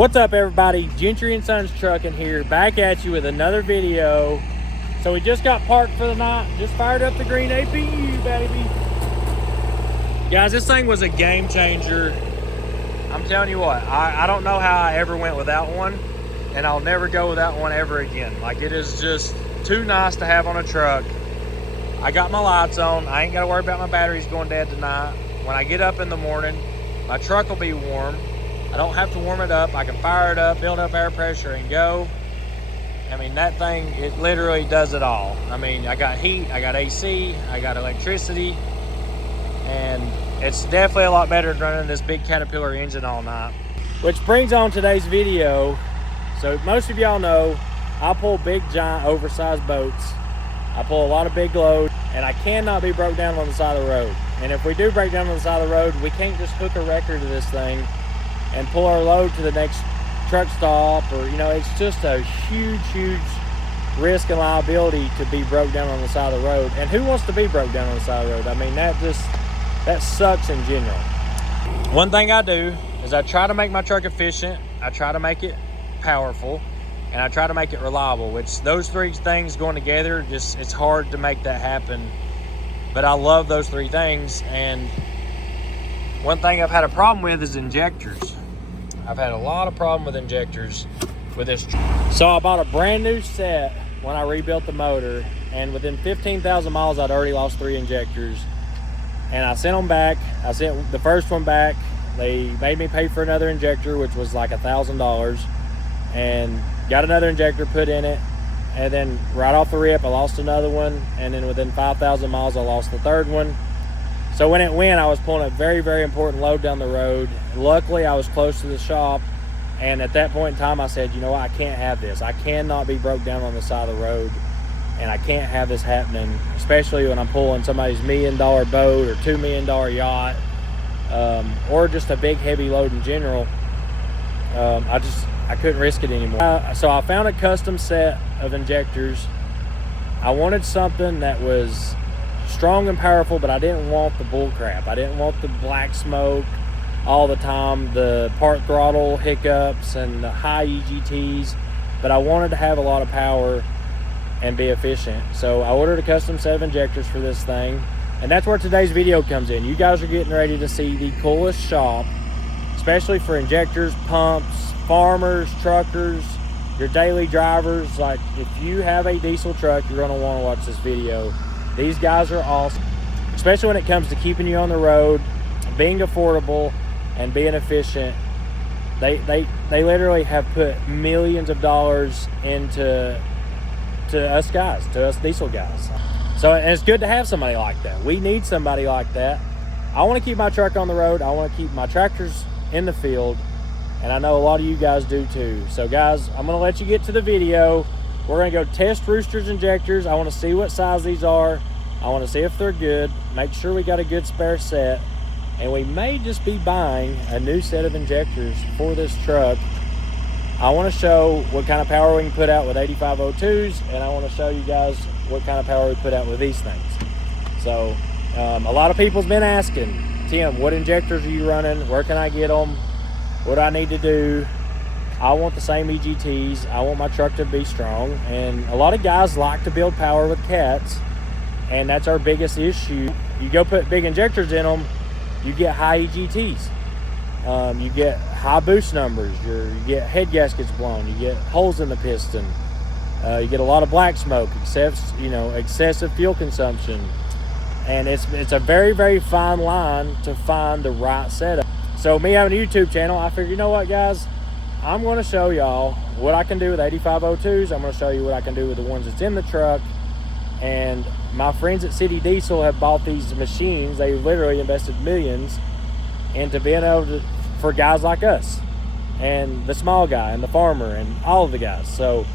What's up, everybody? Gentry and Sons Trucking here, back at you with another video. So we just got parked for the night, just fired up the green APU, baby. Guys, this thing was a game changer. I'm telling you what, I don't know how I ever went without one, and I'll never go without one ever again. Like, it is just too nice to have on a truck. I got my lights on. I ain't got to worry about my batteries going dead tonight. When I get up in the morning, my truck will be warm. I don't have to warm it up. I can fire it up, build up air pressure, and go. I mean, that thing, it literally does it all. I mean, I got heat, I got AC, I got electricity, and it's definitely a lot better than running this big Caterpillar engine all night. Which brings on today's video. So most of y'all know I pull big, giant, oversized boats. I pull a lot of big load, and I cannot be broke down on the side of the road. And if we do break down on the side of the road, we can't just hook a wrecker to this thing and pull our load to the next truck stop, or, you know, it's just a huge risk and liability to be broke down on the side of the road. And who wants to be broke down on the side of the road? I mean, that sucks in general. One thing I do is I try to make my truck efficient, I try to make it powerful, and I try to make it reliable, which those three things going together, just, it's hard to make that happen. But I love those three things. And one thing I've had a problem with is injectors. I've had a lot of problem with injectors with this. So I bought a brand new set when I rebuilt the motor, and within 15,000 miles, I'd already lost 3 injectors. And I sent them back. I sent the first one back. They made me pay for another injector, which was like $1,000, and got another injector put in it. And then right off the rip, I lost another one. And then within 5,000 miles, I lost the third one. So when it went, I was pulling a very important load down the road. Luckily, I was close to the shop, and at that point in time, I said, you know what, I can't have this. I cannot be broke down on the side of the road, and I can't have this happening, especially when I'm pulling somebody's $1 million boat or $2 million yacht, or just a big heavy load in general. I couldn't risk it anymore. So I found a custom set of injectors. I wanted something that was strong and powerful, but I didn't want the bull crap. I didn't want the black smoke all the time, the part throttle hiccups and the high EGTs, but I wanted to have a lot of power and be efficient. So I ordered a custom set of injectors for this thing, and that's where today's video comes in. You guys are getting ready to see the coolest shop, especially for injectors, pumps, farmers, truckers, your daily drivers. Like, if you have a diesel truck, you're going to want to watch this video. These guys are awesome, especially when it comes to keeping you on the road, being affordable, and being efficient. They literally have put millions of dollars into us guys, to us diesel guys. So, and it's good to have somebody like that. We need somebody like that. I want to keep my truck on the road. I want to keep my tractors in the field, and I know a lot of you guys do too. So guys, I'm going to let you get to the video. We're going to go test Roosters injectors. I want to see what size these are. I want to see if they're good. Make sure we got a good spare set. And we may just be buying a new set of injectors for this truck. I want to show what kind of power we can put out with 8502s, and I want to show you guys what kind of power we put out with these things. So a lot of people's been asking, Tim, what injectors are you running? Where can I get them? What do I need to do? I want the same EGTs. I want my truck to be strong. And a lot of guys like to build power with cats, and that's our biggest issue. You go put big injectors in them, you get high EGTs. You get high boost numbers. You get head gaskets blown. You get holes in the piston. You get a lot of black smoke, excessive fuel consumption. And it's a very fine line to find the right setup. So me having a YouTube channel, I figured, you know what, guys? I'm going to show y'all what I can do with 8502s. I'm going to show you what I can do with the ones that's in the truck. And my friends at City Diesel have bought these machines. They literally invested millions into being able to, for guys like us, and the small guy, and the farmer, and all of the guys. So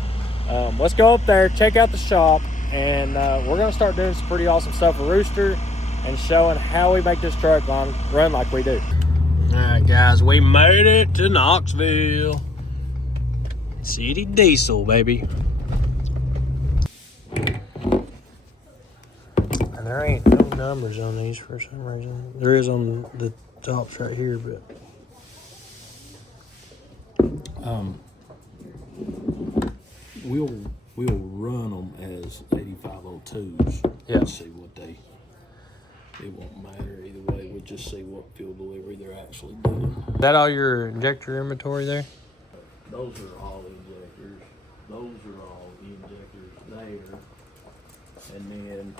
let's go up there, check out the shop, and we're going to start doing some pretty awesome stuff with Rooster and showing how we make this truck run like we do. Alright guys, we made it to Knoxville. City Diesel, baby. And there ain't no numbers on these for some reason. There is on the tops right here, but We'll run them as 8502s. Yeah. And see what they. It won't matter either way. We'll just see what fuel delivery they're actually doing. Is that all your injector inventory there? Those are all injectors. Those are all injectors there. And then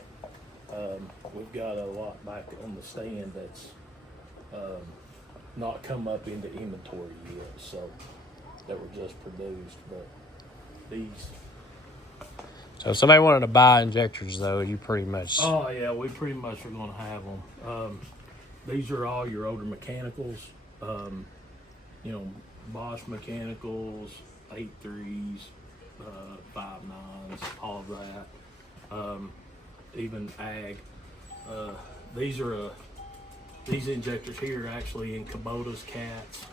we've got a lot back on the stand that's not come up into inventory yet, so that were just produced. But these. So if somebody wanted to buy injectors, though, you pretty much... Oh, yeah, we pretty much are going to have them. These are all your older mechanicals. You know, Bosch mechanicals, 8.3s, 5.9s, all of that. Even ag. These injectors here are actually in Kubota's, Cats,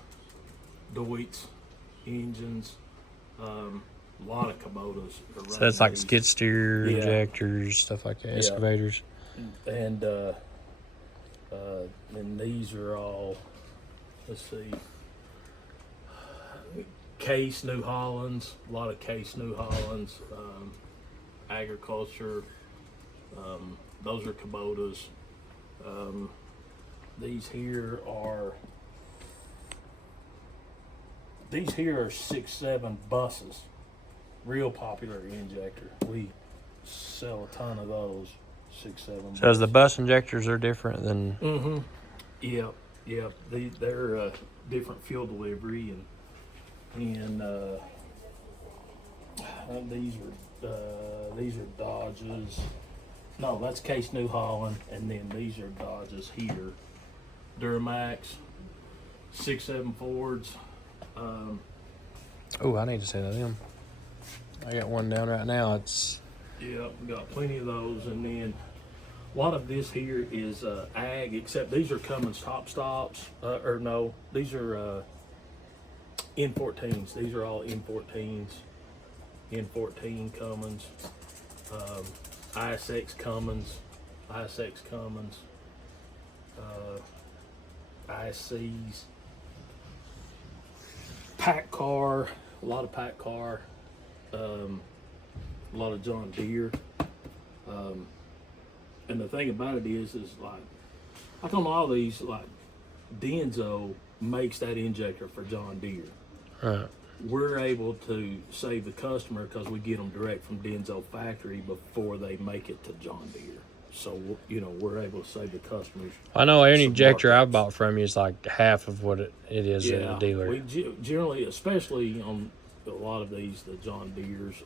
Deutz engines. A lot of Kubotas. So that's like skid steer Yeah. injectors, stuff like that, Yeah. excavators. And these are all, let's see, Case New Hollands, a lot of Case New Hollands, agriculture, those are Kubotas. These here are 6-7 buses, real popular injector. We sell a ton of those, 6-7. So as the bus injectors are different than... Mm-hmm. Yep. They're different fuel delivery, and these are Dodges. No, that's Case New Holland, and then these are Dodges here. Duramax, 6-7 Fords. Oh, I need to say that them. I got one down right now. It's... Yeah, we got plenty of those, and then a lot of this here is ag, except these are Cummins top stops, or no, these are N14s. These are all N14s, N14 Cummins, ISX Cummins, ISCs, pack car, a lot of pack car, a lot of John Deere. And the thing about it is like on all these, like Denso makes that injector for John Deere. Right. We're able to save the customer because we get them direct from Denso factory before they make it to John Deere. So, you know, we're able to save the customers. I know any some injector markups. I've bought from you is like half of what it is in a dealer. We generally, especially on a lot of these, the John Deeres,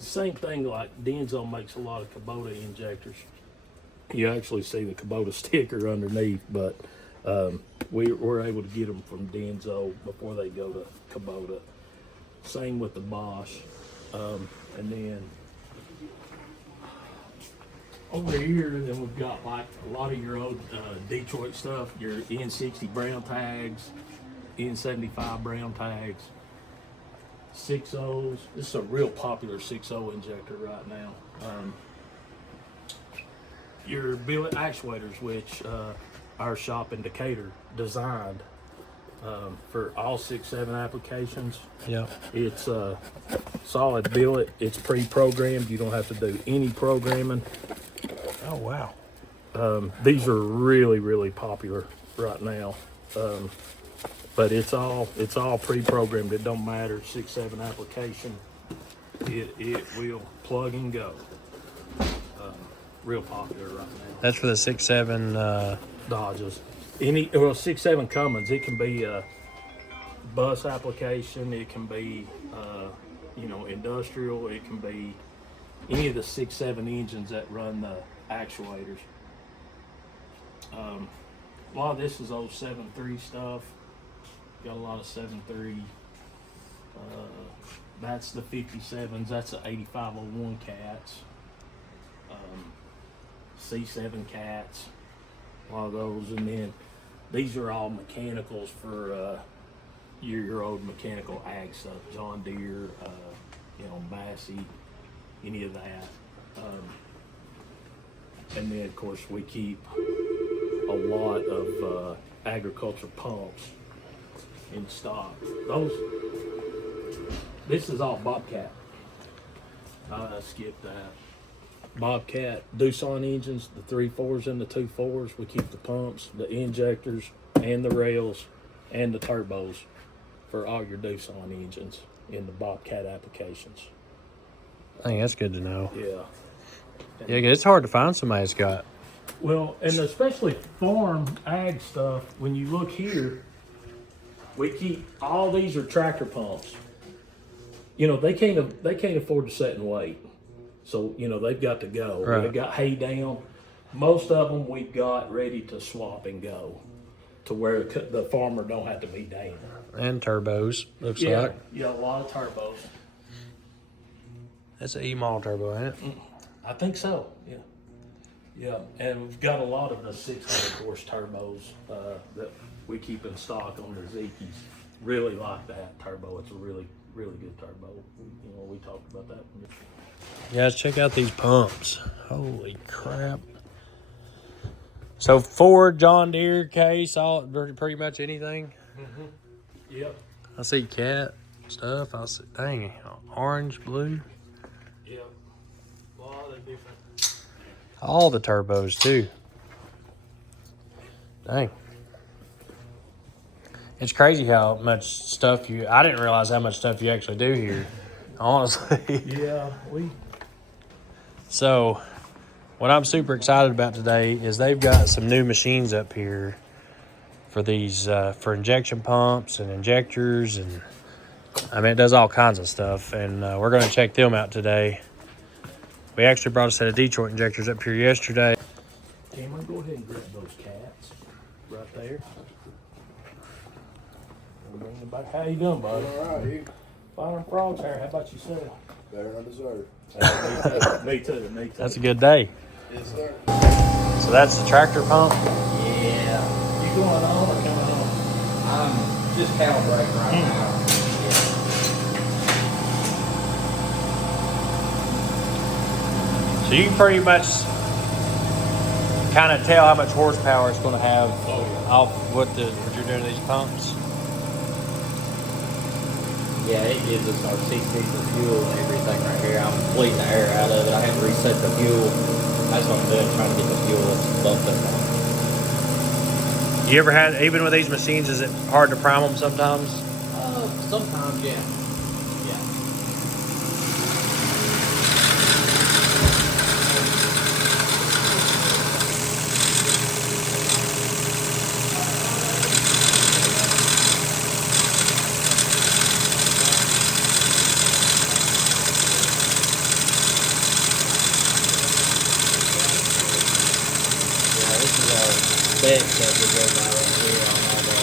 same thing like Denso makes a lot of Kubota injectors. You actually see the Kubota sticker underneath, but we're able to get them from Denso before they go to Kubota. Same with the Bosch, and then over here, then we've got like a lot of your old Detroit stuff, your N60 brown tags, N75 brown tags, 6.0s. This is a real popular 6.0 injector right now. Your billet actuators, which our shop in Decatur designed for all 6.7 applications. Yeah. It's a solid billet. It's pre-programmed. You don't have to do any programming. Oh, wow. These are really, really popular right now. But it's all pre-programmed. It don't matter. 6.7 application. It will plug and go. Real popular right now. That's for the 6.7. Dodges. 6.7 Cummins. It can be a bus application. It can be industrial. It can be any of the 6.7 engines that run the actuators. A lot of this is old 7.3 stuff. Got a lot of 7.3. That's the 57s. That's the 8501 Cats. C7 Cats. A lot of those. And then these are all mechanicals for your old mechanical ag stuff. John Deere, Massey, any of that. And then, of course, we keep a lot of agriculture pumps. in stock. This is all Bobcat. I skipped that. Bobcat Doosan engines, the 3.4s and the 2.4s. We keep the pumps, the injectors, and the rails, and the turbos for all your Doosan engines in the Bobcat applications. I think that's good to know. Yeah. Yeah, 'cause it's hard to find somebody that's got. Well, and especially farm ag stuff, when you look here, we keep all these are tractor pumps. You know, they can't afford to sit and wait. So, you know, they've got to go. Right. They've got hay down. Most of them we've got ready to swap and go to where the farmer don't have to be down. And turbos, looks Yeah, like. yeah, a lot of turbos. That's an E-Mall turbo, ain't it? I think so, yeah. Yeah, and we've got a lot of the 600 horse turbos that we keep in stock on the Zekies. Really like that turbo. It's a really, really good turbo. You know, we talked about that. Guys, check out these pumps. Holy crap. So Ford, John Deere, Case, all pretty much anything. Yep. I see cat stuff. I see, dang, orange, blue. Yep. A lot of different. All the turbos too. Dang. It's crazy how much stuff I didn't realize how much stuff you actually do here, honestly. Yeah, So, what I'm super excited about today is they've got some new machines up here for these, for injection pumps and injectors, and I mean, it does all kinds of stuff, and we're going to check them out today. We actually brought a set of Detroit injectors up here yesterday. Cameron, go ahead and grab those cats right there. And bring them back. How you doing, buddy? All right, you Fire and frogs hair. How about yourself? better than I deserve. Me too. That's a good day. Yes, sir. So that's the tractor pump. Yeah, You going on or coming on? I'm just calibrating right now. So you can pretty much kind of tell how much horsepower it's going to have off what you're doing to these pumps. Yeah, it gives us our cc's of fuel and everything right here. I'm bleeding the air out of it. I had to reset the fuel. That's what I'm doing, trying to get the fuel that's bumped up on. You ever had, even with these machines, is it hard to prime them sometimes? Sometimes, yeah. Yeah. Specs that we go by right here on all the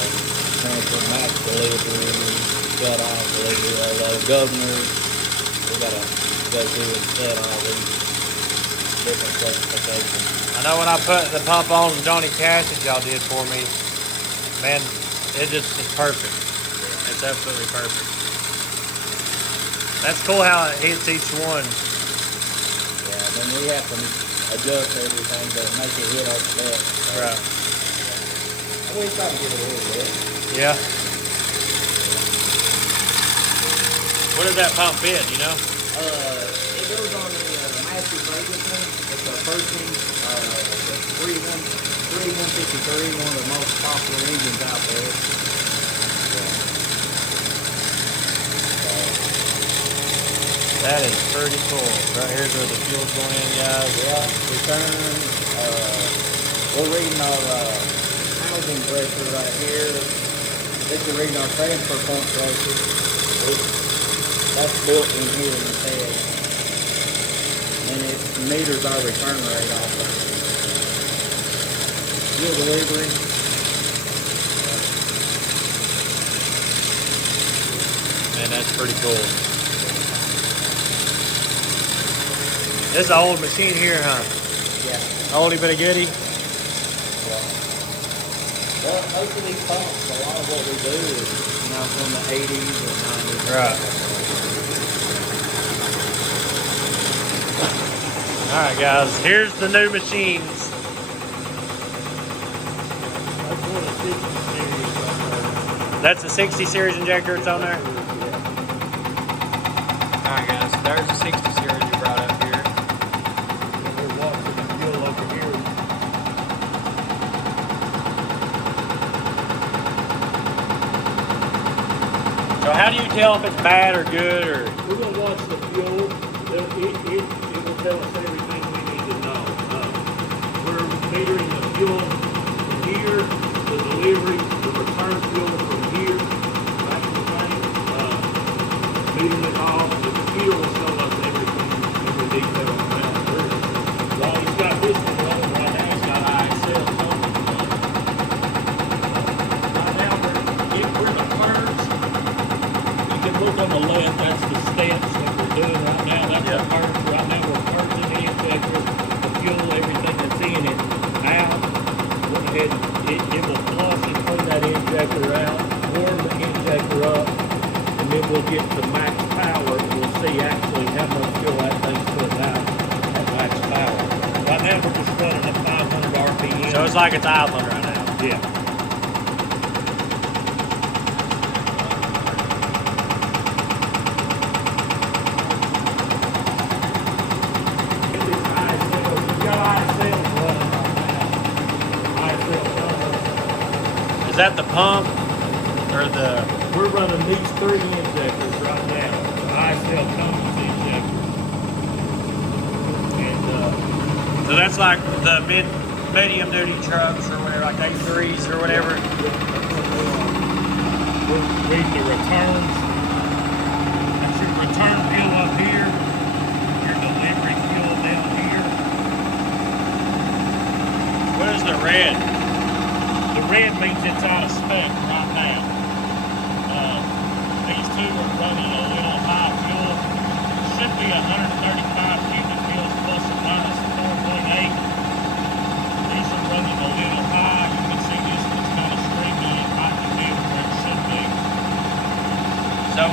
transfer max delivery, shut off delivery, all those governors. We gotta go through and set all these different classifications. I know when I put the pump on Johnny Cash that y'all did for me, man, it's perfect. It's absolutely perfect. That's cool how it hits each one. Yeah, then we have to adjust everything to make it hit our specs. So Right. we try to get it a little bit. Yeah. What does that pump fit, you know? It goes on the Master Ferguson. It's a Pershing, the 3153, one of the most popular engines out there. That is pretty cool. Right here's where the fuel's going in, guys. Yeah, return. We're reading our housing pressure right here. This is reading our transfer point pressure. That's built in here in the head. And it meters our return rate off of fuel delivery. Man, that's pretty cool. This is an old machine here, huh? Yeah. Oldie but a goodie. Well, most of these pumps, a lot of what we do is, from the 80s or 90s. Right. All right, guys. Here's the new machines. That's one of the 60 series right there. That's a 60 series injector. It's on there. All right, guys. There's a 60 series you brought up here. We're watching the fuel over here. So how do you tell if it's bad or good or? We're gonna watch the fuel. It will tell us everything we need to know. We're metering the fuel from here, the delivery, the return fuel from here, back to the tank. Metering it all. The fuel will show us everything, every detail on that. Well, he's got this one running right now. He's got ISL coming. Right now we're the first. You can look on the left. That's the steps that we're doing right now. That's the purge. Right now we're purging the injector, the fuel, everything that's in it out. Went ahead. It will flush and clean that injector out, warm the injector up, and then we'll get to max power. We'll see actually how much fuel that thing's putting out at max power. Right now we're just running at 500 RPM. So it's like it's idling right now. Yeah. Is that the pump or the? We're running these 3 injectors right now. The ISL Cummins injector. And So that's like the medium duty trucks or whatever, like A3s or whatever. we're reading the returns. That's your return fuel up here. Your delivery fuel down here. What is the red? The red means it's out of spec right now. These two are running a little high fuel. Should be 135 cubic mils plus or minus 4.8. These are running a little high. You can see this one's kind of streaky. It might be where it should be. So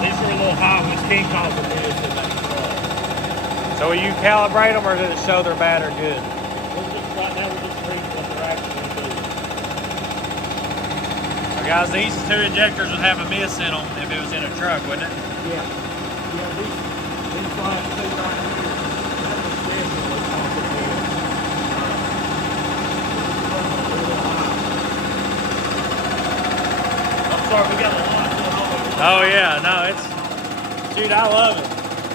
These are a little high, which can cause a miss in that truck. so will you calibrate them or does it show they're bad or good? Right now we're just reading what they're actually doing. So guys, these 2 injectors would have a miss in them if it was in a truck, wouldn't it? Yeah. Yeah, these last 2 right here, that was definitely causing a miss. I'm sorry, we got a lot going on. Oh yeah, no, it's, dude, I love it.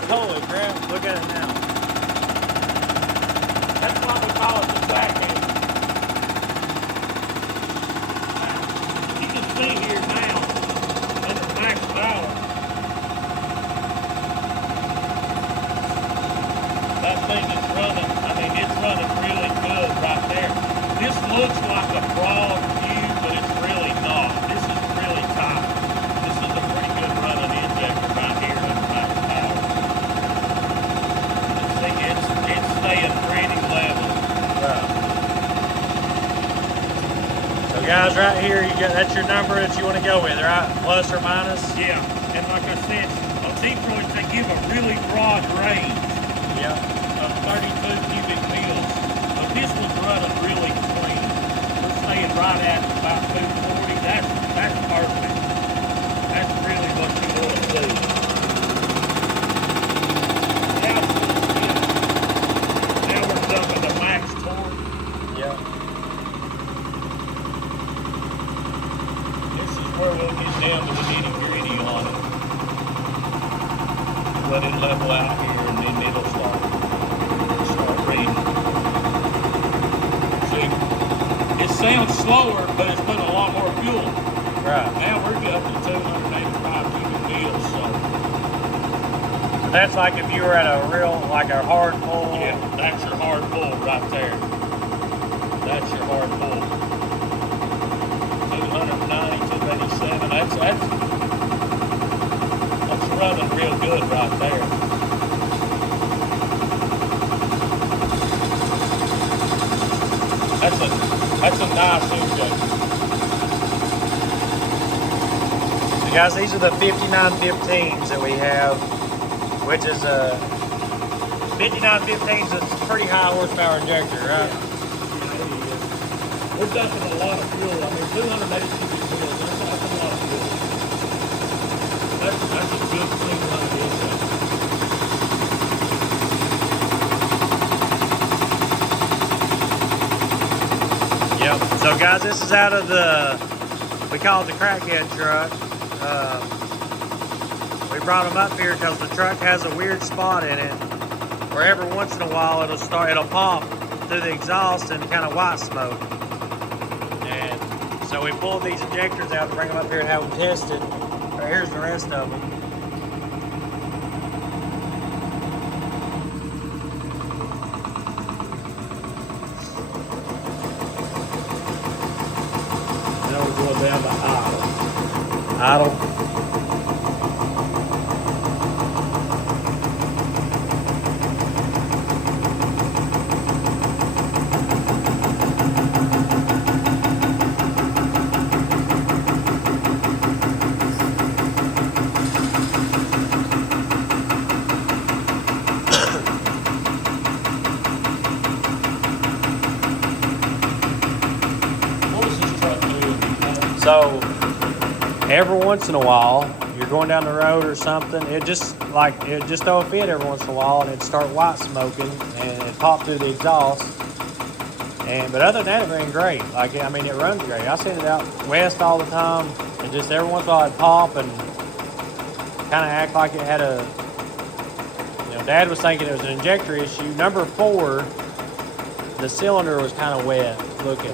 Holy crap, look at it now. That's why we call it the jackhammer. You can see here now, under max power, that thing is running, I mean, it's running really good right there. This looks like a broad view, but it's really not. This is really tight. This is a pretty good running injector right here under max power. See, it's staying pretty level. So guys, right here, you got, that's your number that you want to go with, right? Plus or minus? Yeah, and like I said, Detroit, they give a really broad range Yeah. of 32 cubic mils, but this one's running really clean. We're staying right at about 240. That's perfect. That's really what you want to do. Now we're jumping to max torque. Yeah. This is where we'll get down to the nitty-gritty on it. Let it level out here, and then it'll start reading. See, it sounds slower, but it's putting a lot more fuel. Right. Now we're up to 285 cubic mils, so That's like if you were at a real, like a hard pull. yeah, that's your hard pull right there. That's your hard pull. 290, 287. That's running real good right there. That's a nice injector. So guys, these are the 5915s that we have, which is a 5915s. It's a pretty high horsepower injector, right? We're dumping a lot of fuel. I mean, 280 cubic mils, that's a lot of good thing like this. Yep. So guys, this is out of we call it the crackhead truck. We brought them up here because the truck has a weird spot in it where every once in a while it'll pop through the exhaust and kind of white smoke. And so we pulled these injectors out to bring them up here and have them tested. Here's the rest of them. Now we're going down to idle. Idle. What was this truck doing? So every once in a while, you're going down the road or something, it just throw a fit every once in a while and it'd start white smoking and it'd pop through the exhaust. But other than that, it ran great. I mean, it runs great. I send it out west all the time, and just every once in a while it'd pop and kind of act like it had a. Dad was thinking it was an injector issue. Number 4, the cylinder was kind of wet looking.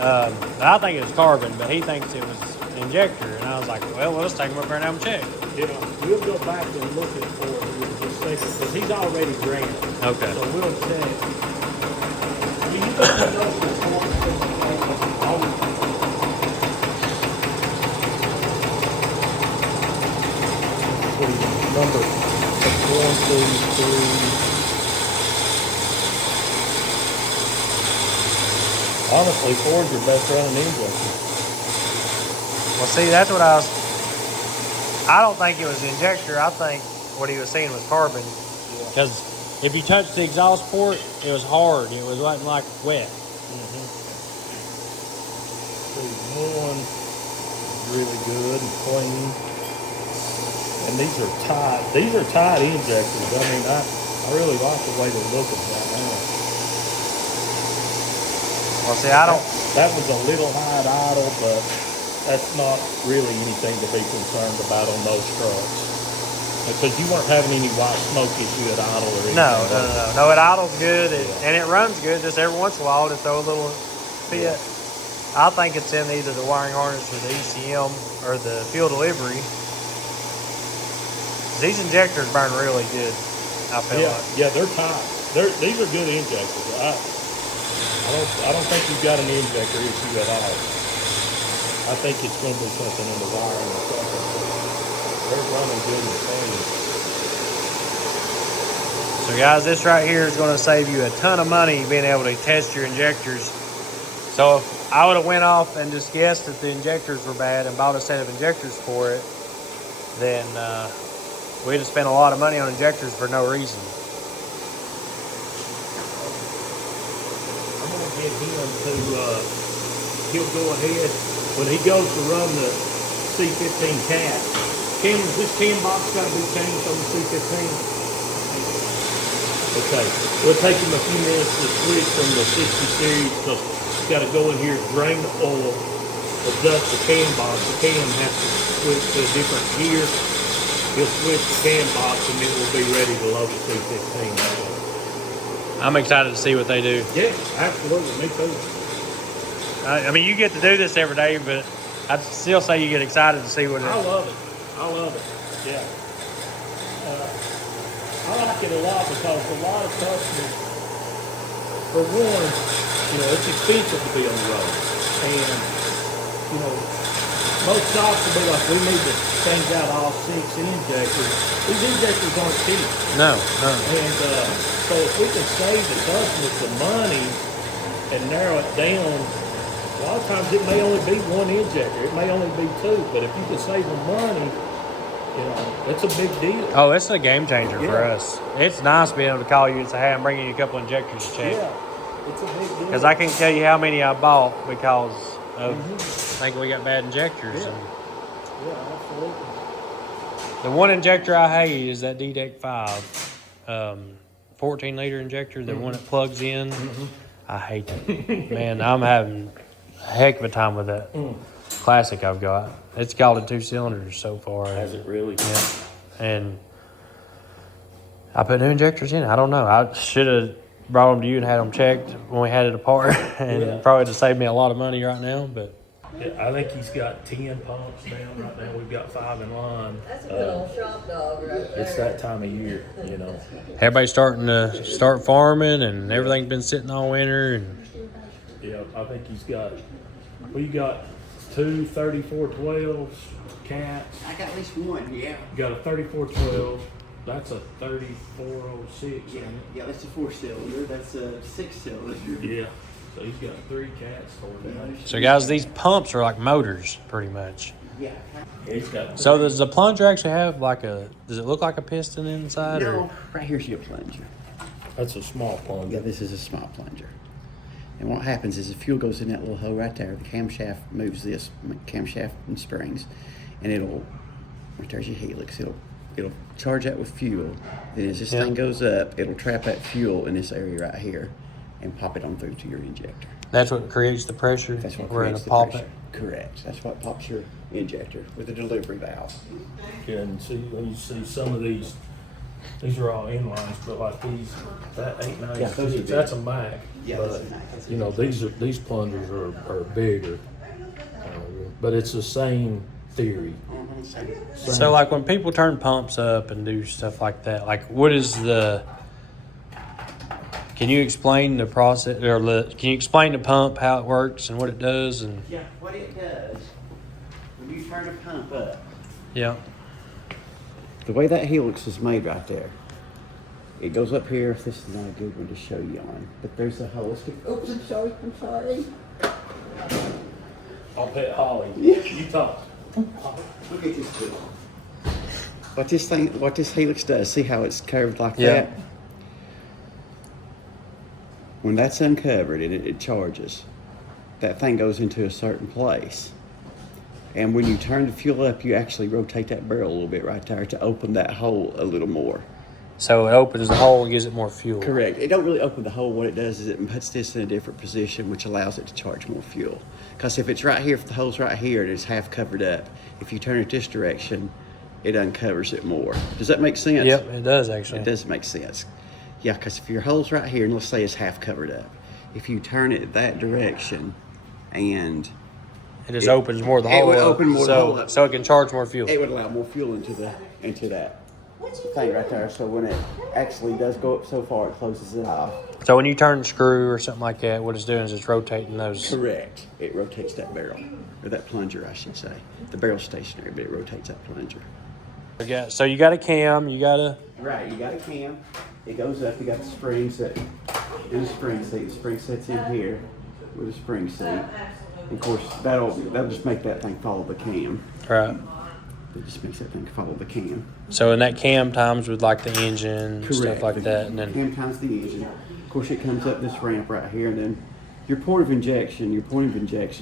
I think it was carbon, but he thinks it was an injector, and I was like, well, let's take him up there and have him check. Yeah, we'll go back and look at it for him in just a second, because he's already granted. Okay. So we'll check. I mean, you can know number 1, 2, 3. Honestly, Ford's your best running injector. Well, see, that's what I don't think it was the injector. I think what he was saying was carbon. Because if you touched the exhaust port, it was hard. It wasn't like wet. One really good and clean. And these are tight. These are tight injectors. I mean, I really like the way they're looking right now. Well, see, I don't. That was a little high at idle, but that's not really anything to be concerned about on those trucks. Because you weren't having any white smoke issue at idle or anything. No, it idles good, and it runs good. Just every once in a while, to throw a little fit. Yeah. I think it's in either the wiring harness or the ECM or the fuel delivery. These injectors burn really good, I feel like. Yeah, they're tight. These are good injectors. I don't think you've got an injector issue at all. I think it's going to be something in the wiring or something. They're running good and clean. So guys, this right here is going to save you a ton of money being able to test your injectors. So if I would have went off and just guessed that the injectors were bad and bought a set of injectors for it, then we'd have spent a lot of money on injectors for no reason. I'm going to get him to, he'll go ahead, when he goes to run the C15 cat, this cam box got to be changed on the C15. Okay, it'll take him a few minutes to switch from the 60 series, because he's got to go in here, drain the oil, adjust the cam box. The cam has to switch to a different gear. He'll switch the cam box and it will be ready to load the C15. I'm excited to see what they do. Yeah, absolutely, me too. I mean, you get to do this every day, but I'd still say you get excited to see what it I is. love it, yeah. I like it a lot because a lot of customers, for one, it's expensive to be on the road. And, most shops will be like, we need to change out all 6 injectors. These injectors aren't cheap. No. And so if we can save the customers some money and narrow it down, a lot of times it may only be 1 injector. It may only be 2. But if you can save them money, it's a big deal. Oh, it's a game changer for us. It's nice being able to call you and say, hey, I'm bringing you a couple injectors to check. Yeah, it's a big deal. Because I can't tell you how many I bought because of thinking we got bad injectors. Yeah, absolutely. The one injector I hate is that D-Deck 5, 14-liter injector, the one that plugs in. I hate that. Man, I'm having a heck of a time with that Classic I've got. It's got 2 cylinders so far. Has it really? Yeah. And I put new injectors in. I don't know. I should have brought them to you and had them checked when we had it apart, and probably just saved me a lot of money right now. But Yeah, I think he's got 10 pumps down right now. We've got 5 in line. That's a good old shop dog right there. It's that time of year, you know. everybody's starting to start farming, and everything's been sitting all winter. And Yeah, I think we got 2 3412s, cats. I got at least one, yeah. You got a 3412. That's a 3406. Yeah, yeah, that's a 4-cylinder. That's a 6-cylinder. Yeah. So he's got 3 cats for down. so, guys, these pumps are like motors, pretty much. Yeah. He's got So does the plunger actually have does it look like a piston inside? No, Or? right here's your plunger. That's a small Yeah, plunger. this is a small plunger. And what happens is the fuel goes in that little hole right there. The camshaft moves this camshaft and springs, and it'll, right there's your helix. It'll charge that with fuel. Then as this thing goes up, it'll trap that fuel in this area right here, and pop it on through to your injector. That's what creates the pressure. That's what We're creates the pop pressure. it. Correct. That's what pops your injector with a delivery valve. Yeah, and see when you see some of these are all inlines, but like that 896, Yeah, those are big. that's a Mac. Yeah, but, that's a Mac. That's a you know, these plungers are bigger, but it's the same theory. So, like, when people turn pumps up and do stuff like that, like, what is can you explain the process, or can you explain the pump, how it works and what it does? And Yeah, what it does, when you turn a pump up, yeah, the way that helix is made right there, it goes up here. This is not a good one to show you on, but there's a hole. Oops, I'm sorry. I'll pet Holly. You talk. Look at this tool. What this helix does, see how it's curved like Yeah. that? When that's uncovered and it charges, that thing goes into a certain place. And when you turn the fuel up, you actually rotate that barrel a little bit right there to open that hole a little more. so it opens the hole and gives it more fuel. Correct. It don't really open the hole. What it does is it puts this in a different position, which allows it to charge more fuel. Because if it's right here, if the hole's right here and it's half covered up, if you turn it this direction, it uncovers it more. Does that make sense? Yep, it does actually. It does make sense. Yeah, because if your hole's right here, and let's say it's half covered up, if you turn it that direction and It just opens more of the it hole would up, open more of the hole up. so it can charge more fuel. it would allow more fuel into that thing right there. So when it actually does go up so far, it closes it off. So when you turn the screw or something like that, what it's doing is it's rotating those. Correct. It rotates that barrel, or that plunger, I should say. The barrel's stationary, but it rotates that plunger. So you got a cam, you got a Right, you got a cam. It goes up. You got the springs that in the spring seat. The spring set's in here with a spring seat. And of course, that'll just make that thing follow the cam. right. It just makes that thing follow the cam. So in that cam times with like the engine, stuff Correct. like that, and then Cam times the engine. Of course, it comes up this ramp right here, and then your point of injection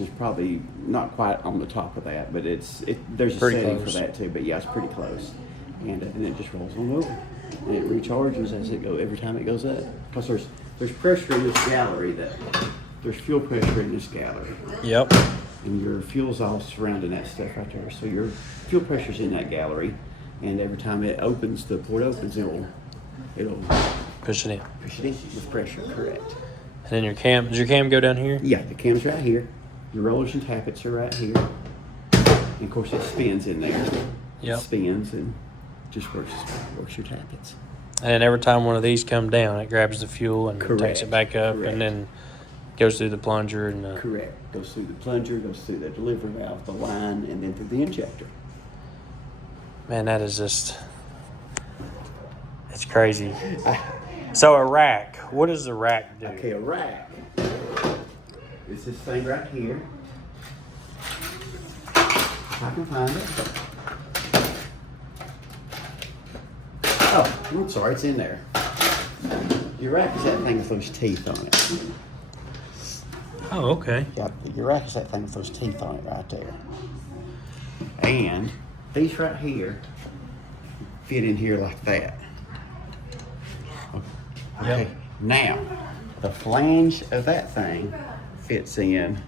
is probably not quite on the top of that, but there's a Pretty setting close. for that too. But yeah, it's pretty close, and it just rolls on over, and it recharges as it goes every time it goes up. Because there's pressure in this gallery there's fuel pressure in this gallery, yep. and your fuel's all surrounding that stuff right there. So your fuel pressure's in that gallery, and every time it opens, the port opens, it'll Push it in. push it in with pressure. Correct. And then does your cam go down here? Yeah, the cam's right here. Your rollers and tappets are right here. And of course, it spins in there. Yep. It spins and just works your tappets. And then every time one of these come down, it grabs the fuel and Correct. takes it back up, Correct. and then goes through the plunger and Correct. Goes through the plunger, goes through the delivery valve, the line, and then through the injector. man, that is just it's crazy. So a rack, what does the rack do? Okay, a rack is this thing right here. If I can find it. Oh, I'm sorry, it's in there. Your rack is that thing with those teeth on it. Oh, okay. Yeah, your rack is that thing with those teeth on it right there. And these right here fit in here like that. Okay. Yep. Now, the flange of that thing fits in.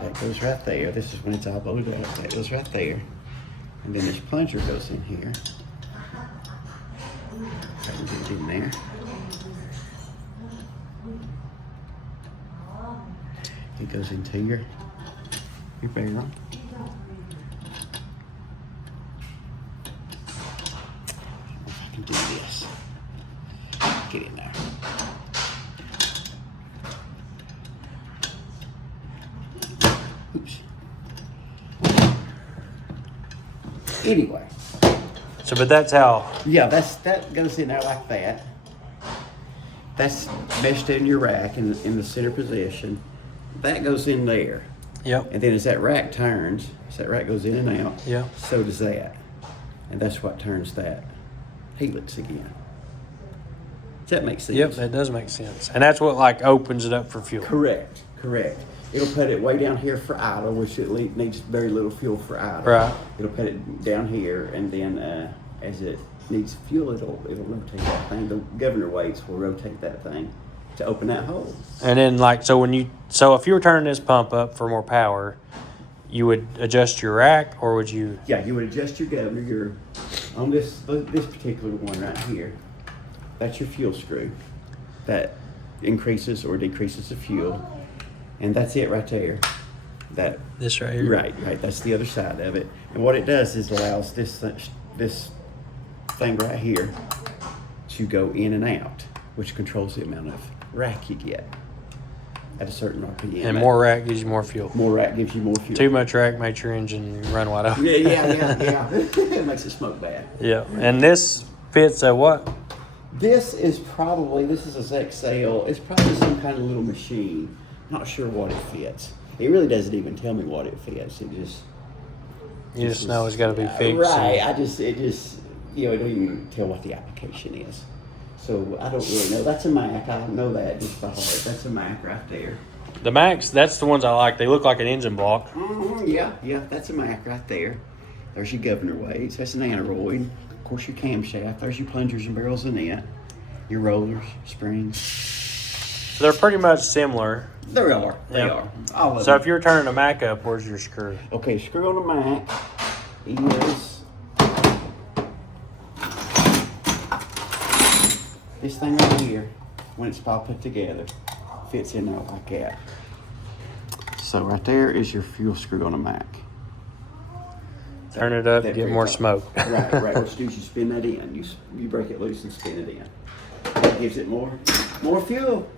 That goes right there. This is when it's all loaded up. That goes right there. And then this plunger goes in here. I can get it in there. It goes into your barrel. If I can do this. Get in there. Oops. Anyway. So, but that's how. Yeah, that goes in there like that. That's meshed in your rack in the center position. That goes in there. Yep. And then as that rack turns, as that rack goes in and out, Yeah. so does that. And that's what turns that helix again. Does that make sense? Yep, that does make sense. And that's what like opens it up for fuel. Correct. It'll put it way down here for idle, which it needs very little fuel for idle. Right. It'll put it down here, and then as it needs fuel, it'll rotate that thing. The governor weights will rotate that thing to open that hole. And then like so if you were turning this pump up for more power, you would adjust your rack, or would you? Yeah, you would adjust your governor. On this particular one right here, that's your fuel screw that increases or decreases the fuel, and that's it right there. This right here. Right. That's the other side of it. And what it does is allows this thing right here to go in and out, which controls the amount of rack you get at a certain RPM. And more rack gives you more fuel. More rack gives you more fuel. Too much rack makes your engine run wide open. Yeah. It makes it smoke bad. Yeah. And this fits a what? This is a ZXL. It's probably some kind of little machine. Not sure what it fits. It really doesn't even tell me what it fits. It just You just know it's got to be fixed. Right. It don't even tell what the application is. So I don't really know. That's a Mac. I don't know that just by heart. That's a Mac right there. The Macs, that's the ones I like. They look like an engine block. Mm-hmm, yeah. That's a Mac right there. There's your governor weights. That's an aneroid. Of course, your camshaft. There's your plungers and barrels in it. Your rollers, springs. So they're pretty much similar. They are. All of So them. if you're turning a Mac up, where's your screw? Okay, screw on the Mac is this thing right here. When it's all put together, fits in there like that. So right there is your fuel screw on a Mac. Turn it up, That get very more top. smoke. Right. What you do is you spin that in. You break it loose and spin it in. That gives it more fuel.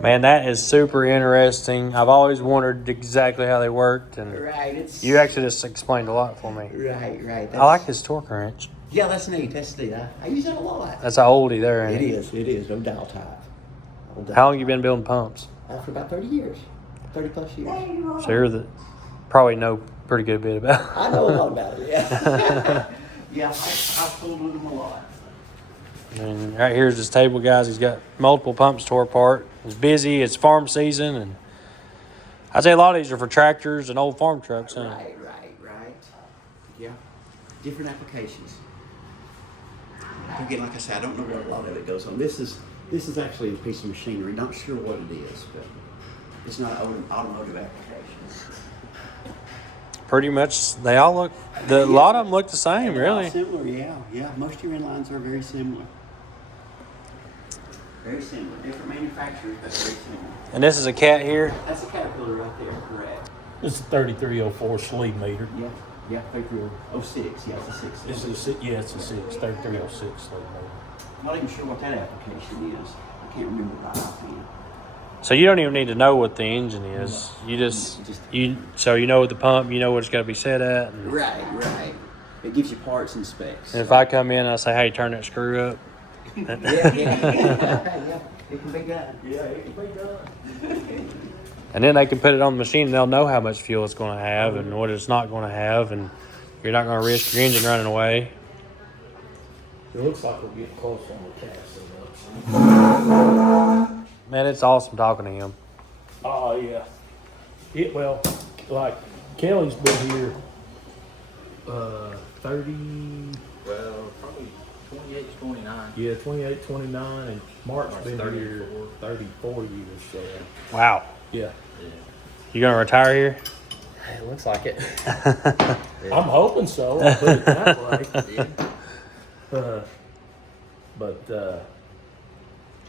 Man, that is super interesting. I've always wondered exactly how they worked, and Right. you actually just explained a lot for me. Right. I like this torque wrench. Yeah, that's neat. I use that a lot. That's an oldie there, It ain't it? is. No dial type. How long you been building pumps? For about 30 years. 30 plus years. So you're probably know pretty good bit about. I know a lot about it, yeah. Yeah, I've fooled with them a lot. And right here's this table, guys. He's got multiple pumps tore apart. It's busy. It's farm season, and I'd say a lot of these are for tractors and old farm trucks. Huh? Right. Yeah, different applications. Again, like I said, I don't know what a lot of it goes on. This is actually a piece of machinery. Not sure what it is, but it's not an automotive application. Pretty much, they all look. A lot of them look the same, They're all really. similar, yeah. Most of your inlines are very similar. Different manufacturers, but very similar. And this is a cat here. That's a Caterpillar right there, correct? It's a 3304 sleeve meter. Yeah, 3306. Yeah, it's a 6. It's a 3306 sleeve meter. I'm not even sure what that application is. I can't remember right offhand. So you don't even need to know what the engine is. You so you know what the pump, you know what it's got to be set at. And Right. It gives you parts and specs. if I come in and I say, "Hey, turn that screw up," Yeah. It can be done. and then they can put it on the machine, and they'll know how much fuel it's going to have and what it's not going to have, and you're not going to risk your engine running away. It looks like we're getting close on the cast setup. Man, man. It's awesome talking to him. Oh yeah. Well, like Kelly's been here 30. Well, probably 28 to 29. Yeah, 28, 29, and Mark's been 34. here 34 years. So Wow. yeah. You gonna retire here? It looks like it. I'm hoping so. I'll put it that way. Yeah. But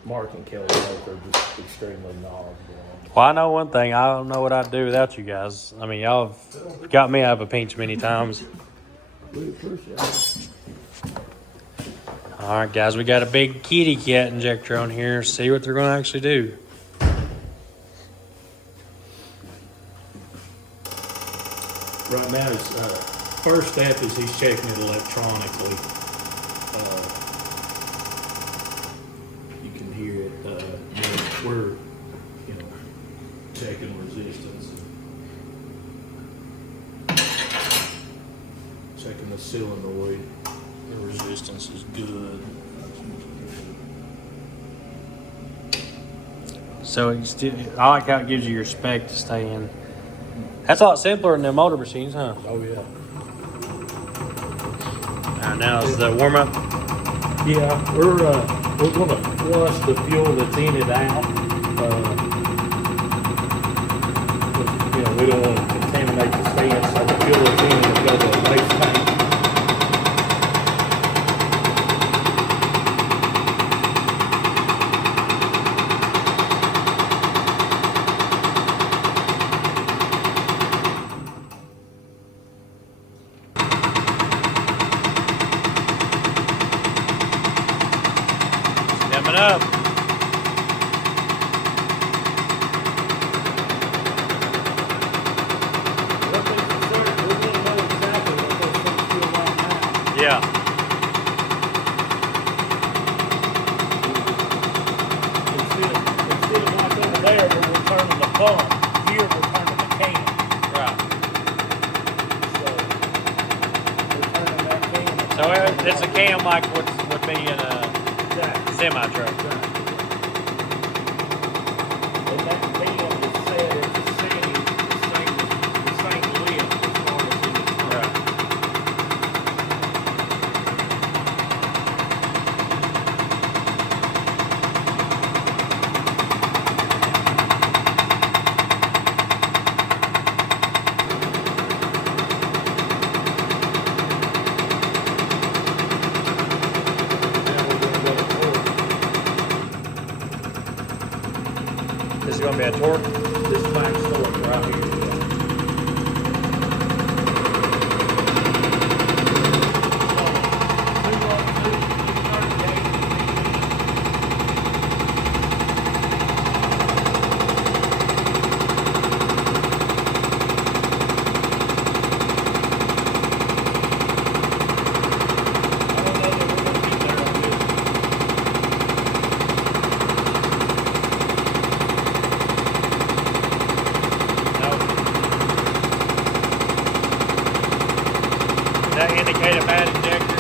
Mark and Kelly both are just extremely knowledgeable. Well, I know one thing. I don't know what I'd do without you guys. I mean, y'all have got me out of a pinch many times. We appreciate it. All right, guys, we got a big kitty cat injector on here. See what they're going to actually do. Right now, his first step is he's checking it electronically. You can hear it. We're checking resistance, checking the solenoid. The resistance is good. So you still, I like how it gives you your spec to stay in. That's a lot simpler than the motor machines, huh? Oh yeah. All right, now is the warm up. Yeah, we're gonna flush the fuel that's in it out. We don't want to contaminate the stand, so the fuel that's in it will go to a waste tank. Coming up. Yeah. Instead of like over there where we're turning the pump, here we're turning the can. Right. So we're turning that can. So it's a cam like what would be in a Exactly. semi truck. And that can is set, it's the same lift as far as it is. Right. This is going to be a torque. This back torque right here. Does that indicate a bad injector?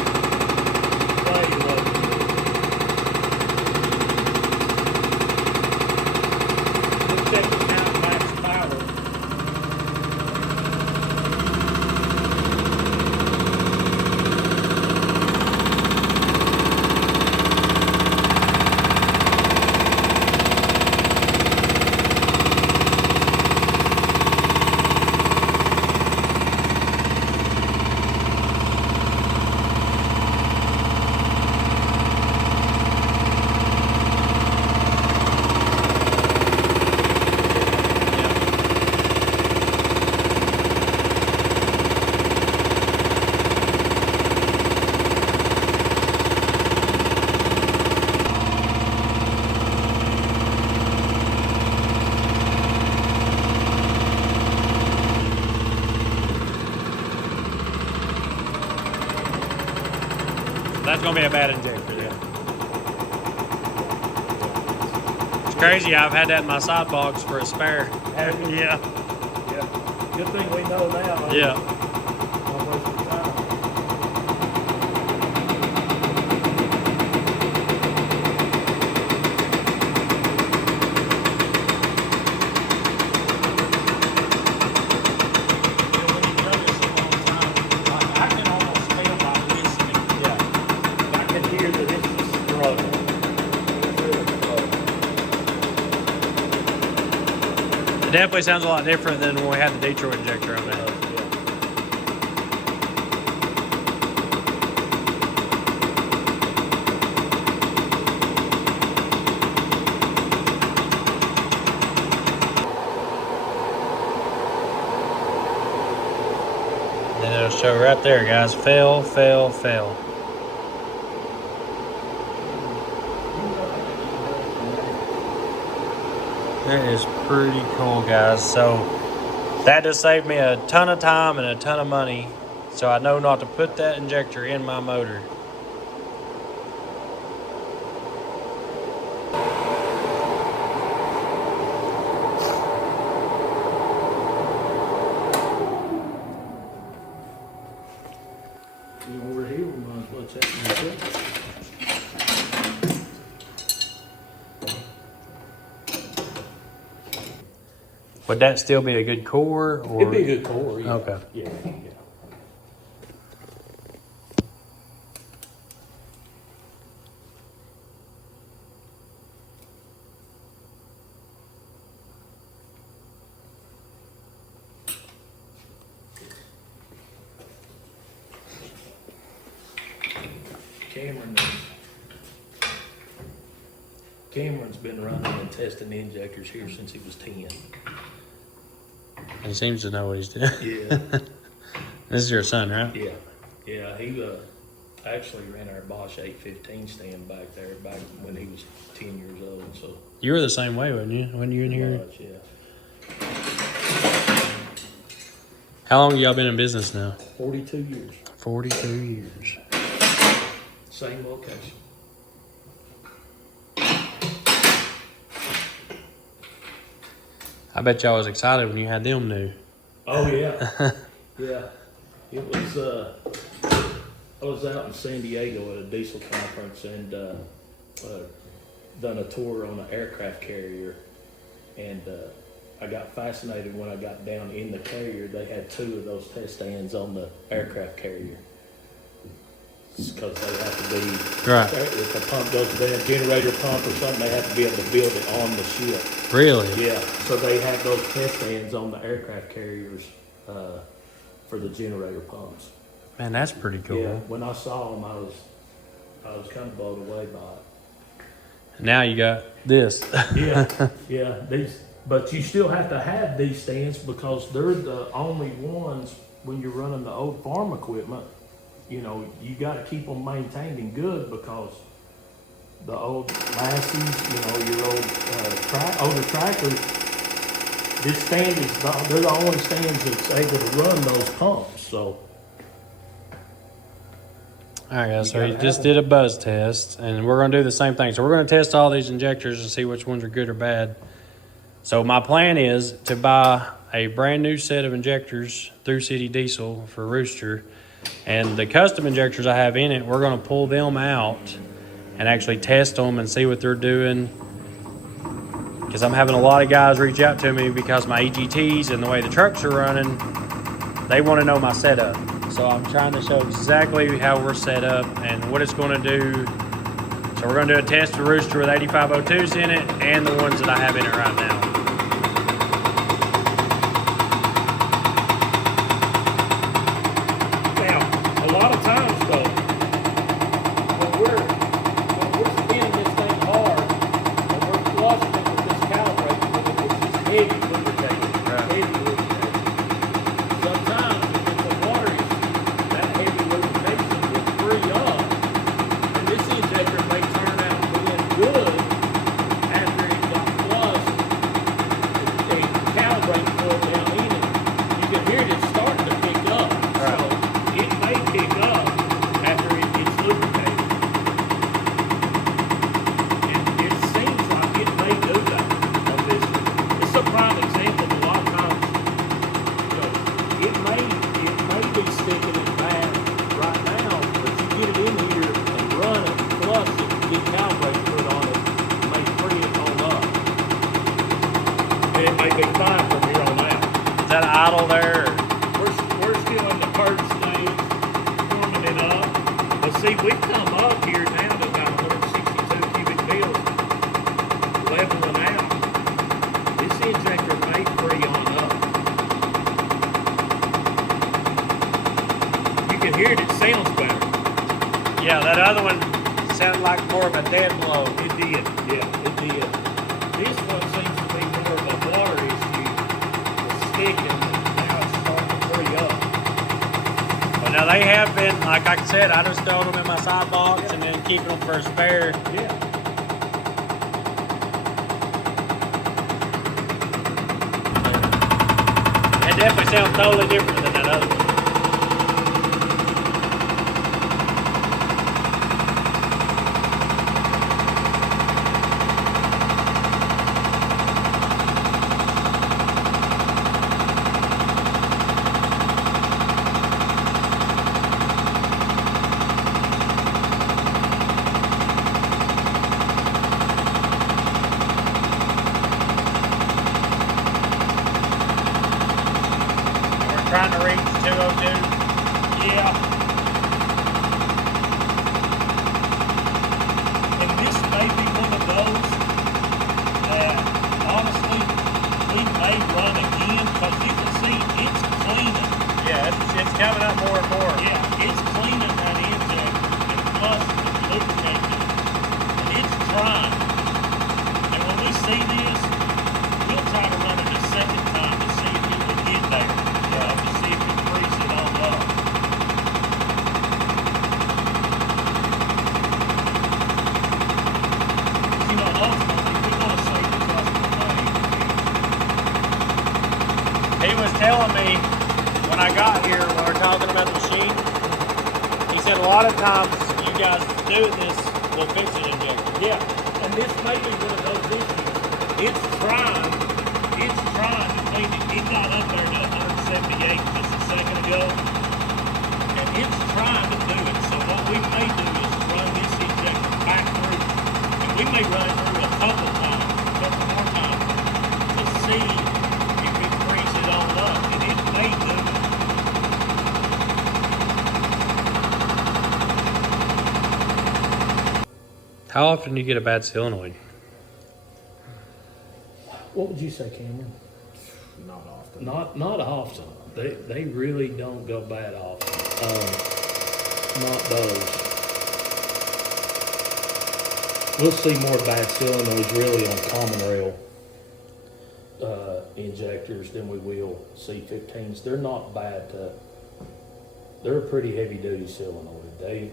That's going to be a bad injector, yeah. It's crazy. I've had that in my side box for a spare. Yeah. Yeah. Good thing we know now. Yeah. Don't waste your time. It definitely sounds a lot different than when we had the Detroit injector on there. And it'll show right there, guys. Fail, fail, fail. That is pretty cool, guys. So that just saved me a ton of time and a ton of money. So I know not to put that injector in my motor. Over here, we might as well check this. Would that still be a good core? Or? It'd be a good core. Yeah. Okay. Yeah. Cameron's been running and testing the injectors here since he was 10. He seems to know what he's doing. Yeah. This is your son, right? Yeah. Yeah, he actually ran our Bosch 815 stand back there back when he was 10 years old. So You were the same way, weren't you? When you were in here? much, yeah. How long have y'all been in business now? 42 years. 42 years. Same location. I bet y'all was excited when you had them new. Oh yeah. Yeah. It was I was out in San Diego at a diesel conference and done a tour on an aircraft carrier, and I got fascinated when I got down in the carrier. They had 2 of those test stands on the aircraft carrier. Because they have to be, Right. if a pump goes down, generator pump or something, they have to be able to build it on the ship. Really? Yeah, so they have those test stands on the aircraft carriers for the generator pumps. Man, that's pretty cool. Yeah, when I saw them, I was kind of blown away by it. Now you got this. Yeah, but you still have to have these stands because they're the only ones when you're running the old farm equipment. You know, you got to keep them maintained and good because the old lassies, you know, your old older tractors, this stand they're the only stands that's able to run those pumps. So, All right, guys, so You he gotta just have did a buzz test, and we're going to do the same thing. So we're going to test all these injectors and see which ones are good or bad. So my plan is to buy a brand new set of injectors through City Diesel for Rooster, and the custom injectors I have in it, we're going to pull them out and actually test them and see what they're doing. Because I'm having a lot of guys reach out to me because my EGTs and the way the trucks are running, they want to know my setup. So I'm trying to show exactly how we're set up and what it's going to do. So we're going to do a test of Rooster with 8502s in it and the ones that I have in it right now. now a lot of times though, when we're spinning this thing hard and we're flushing it with this calibrator, it's this heavy lubricated, heavy lubricated. Sometimes if the water is that heavy lubrication will free up, and this injector may turn out being good after it got flushed and calibrated for it down in it. You can hear it starting to pick up. So it may pick up after it gets lubricated. It seems like it may do that on this one. It's a prime example. A lot of times, you know, it may be sticking it bad right now, but you get it in here and run it, flush it, get calibrated put on it, it may free it on up. And it may be fine from here on out. Is that idle there? We're still in the purge stage, warming it up. But see, we've come up here now to about 162 cubic mils, leveling out. This injector made for like more of a dead blow. It did, yeah, it did. This one seems to be more of a water issue. It's sticking, now it's starting to free up. But now they have been, like I said, I just throwing them in my side box and then keeping them for a spare. Yeah. It definitely sounds totally different than that other one. Trying to reach 202. Yeah. And this may be one of those that, honestly, we may run again because you can see it's cleaning. Yeah, it's coming up more and more. Yeah, it's cleaning that injector and plus it's lubricating and it's trying. And when we see this, we'll try to run it a second time to see if it will get there. To see if it frees it all up. You know, ultimately, we want to save the customer money. He was telling me when I got here, when we were talking about the machine, he said a lot of times you guys do this will fix an injector. Yeah, and this may be one of those issues. It's trying to clean it. It got up there to 178 just a second ago, and it's trying to do it. So what we may do is run this injector back through, and we may run it through a couple more times, to see if it frees it all up, and it may do it. How often do you get a bad solenoid? What would you say, Cameron? Not often. Not often. They really don't go bad often. Not those. We'll see more bad solenoids really on common rail injectors than we will C15s. They're not bad. They're a pretty heavy duty solenoid. They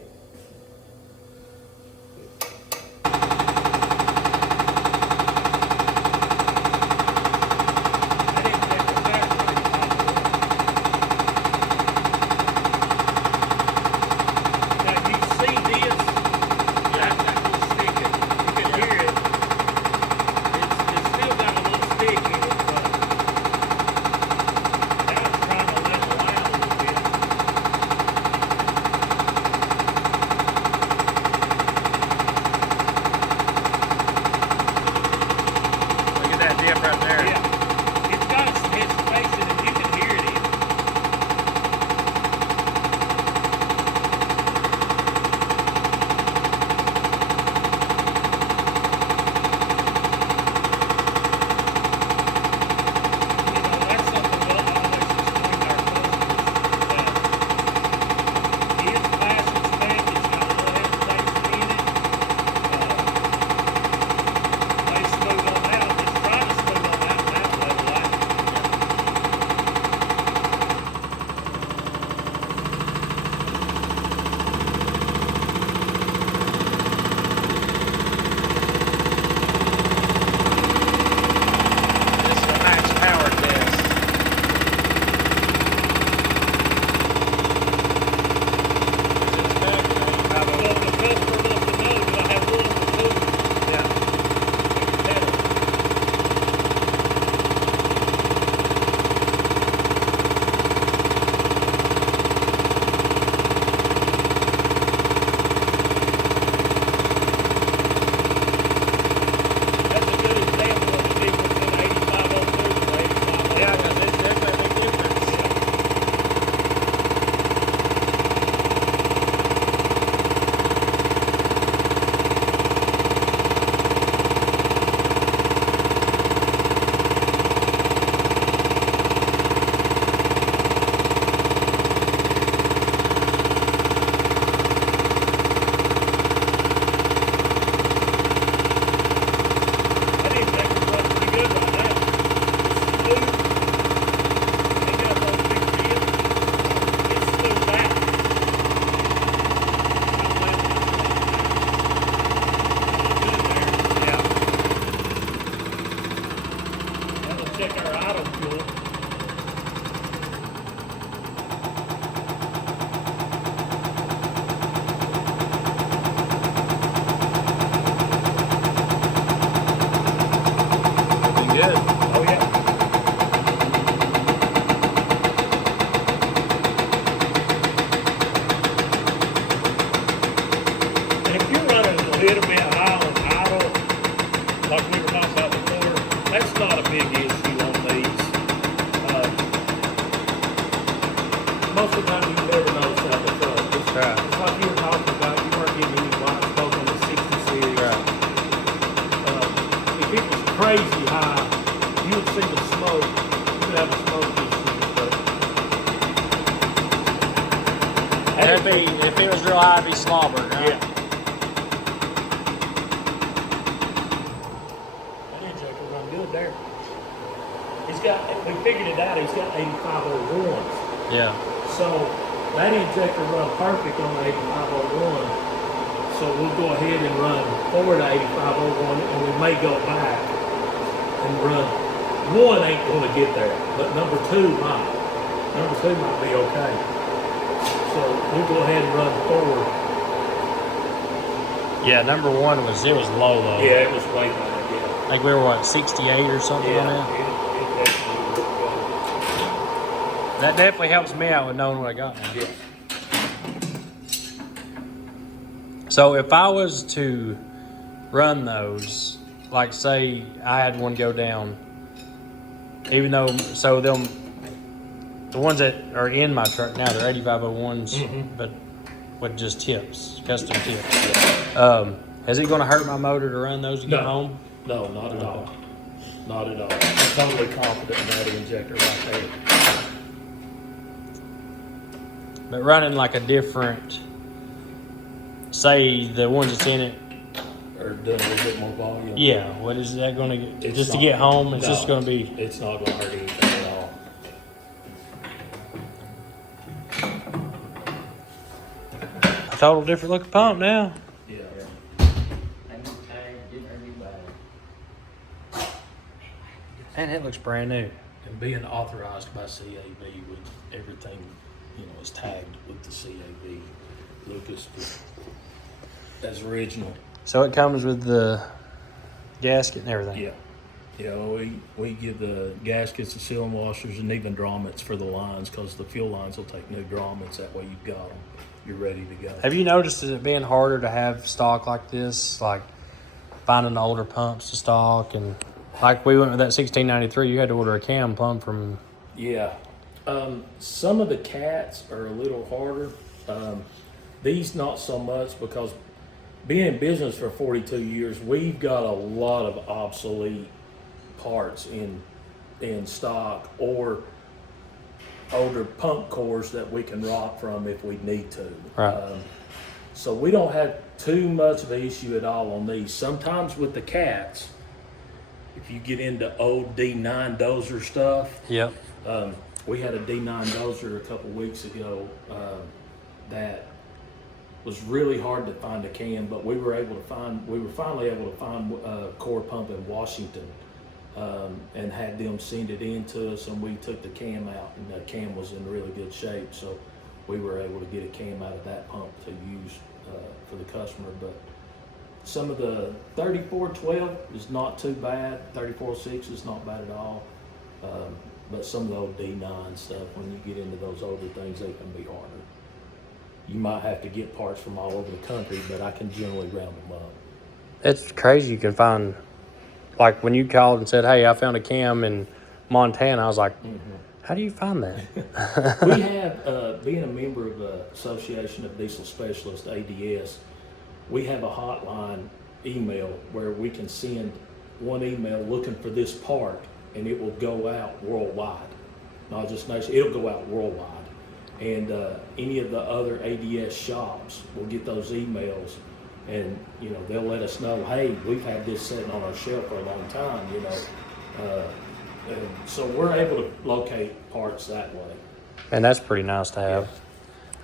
check our idle fuel. Looking good. Oh yeah. And if you're running a little bit high on idle, like we were talking about before, that's not a big issue on these. Most of the time you never notice that in the truck. It's, Right. it's like you were talking about, you weren't getting any white smoke on the 60 series. Right. If it was crazy high, you would see the smoke. You would have a smoke issue. But It'd be, if it was real high, it'd be slobber. Huh? yeah. That injector run good there. He's got, we figured it out, he's got 8501s. Yeah. So that injector run perfect on the 8501. So we'll go ahead and run forward to 8501 and we may go back and run. One ain't gonna get there, but number two might. Number two might be okay. So we'll go ahead and run forward. Yeah, number one it was low though. Yeah, it was way back, yeah. I think we were what, 68 or something on that? It definitely looked good. That definitely helps me out with knowing what I got now. Yeah. So if I was to run those, like say I had one go down, even though, so them, the ones that are in my truck now, they're 8501s, but with just tips, custom tips. Is it going to hurt my motor to run those to get No. home? No, not at all. Not at all. I'm totally confident in that injector right there. But running like a different, say the ones that's in it, Or doing a little bit more volume. yeah, what is that going to get? It's Just to not- get home, it's no, just going to be, It's not going to hurt anything at all. a total different looking pump now. Yeah. Man, it looks brand new. And being authorized by CAB with everything, is tagged with the CAB. Lucas, that's original. So it comes with the gasket and everything. Yeah. Yeah, we give the gaskets, the sealing washers, and even drommets for the lines because the fuel lines will take new drommets. That way you've got them. You're ready to go. Have you noticed it being harder to have stock like this? Like finding the older pumps to stock, and like we went with that 1693, you had to order a cam pump from. Yeah. Some of the cats are a little harder. These not so much because being in business for 42 years, we've got a lot of obsolete parts in stock or older pump cores that we can rot from if we need to. Right. So we don't have too much of an issue at all on these. Sometimes with the cats, if you get into old D9 dozer stuff, Yep. we had a D9 dozer a couple weeks ago that was really hard to find a cam, but we were finally able to find a core pump in Washington and had them send it in to us, and we took the cam out, and the cam was in really good shape, so we were able to get a cam out of that pump to use for the customer. But some of the 3412 is not too bad, 3406 is not bad at all. But some of the old D9 stuff, when you get into those older things, they can be harder. You might have to get parts from all over the country, but I can generally round them up. It's crazy you can find, like when you called and said, hey, I found a cam in Montana, I was like, how do you find that? We have, being a member of the Association of Diesel Specialists, ADS, we have a hotline email where we can send one email looking for this part, and it will go out worldwide, not just nation. It'll go out worldwide, and any of the other ADS shops will get those emails, and they'll let us know, hey, we've had this sitting on our shelf for a long time, and so we're able to locate parts that way. And that's pretty nice to have.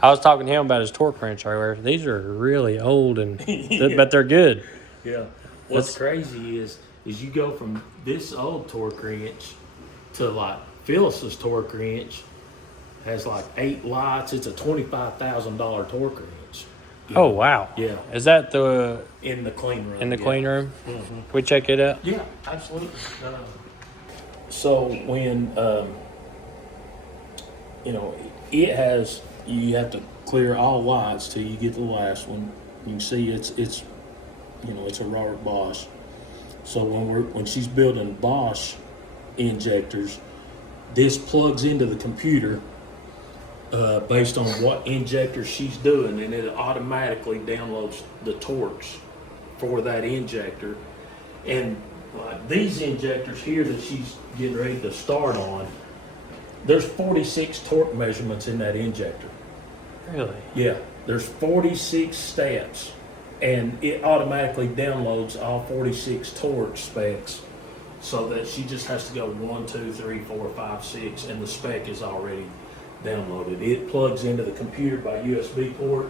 I was talking to him about his torque wrench earlier. These are really old, but they're good. Yeah. What's crazy is you go from this old torque wrench to like Phyllis's torque wrench has like 8 lights. It's a $25,000 torque wrench. Oh wow. Yeah. Is that the In the clean room. in the yeah. clean room? Mhm. Can we check it out? Yeah, absolutely. So when it has, you have to clear all lights till you get to the last one. You can see it's a Robert Bosch. So when she's building Bosch injectors, this plugs into the computer based on what injector she's doing, and it automatically downloads the torques for that injector. And like these injectors here that she's getting ready to start on, there's 46 torque measurements in that injector. Really? Yeah, there's 46 steps, and it automatically downloads all 46 torque specs, so that she just has to go 1, 2, 3, 4, 5, 6, and the spec is already downloaded. It plugs into the computer by USB port.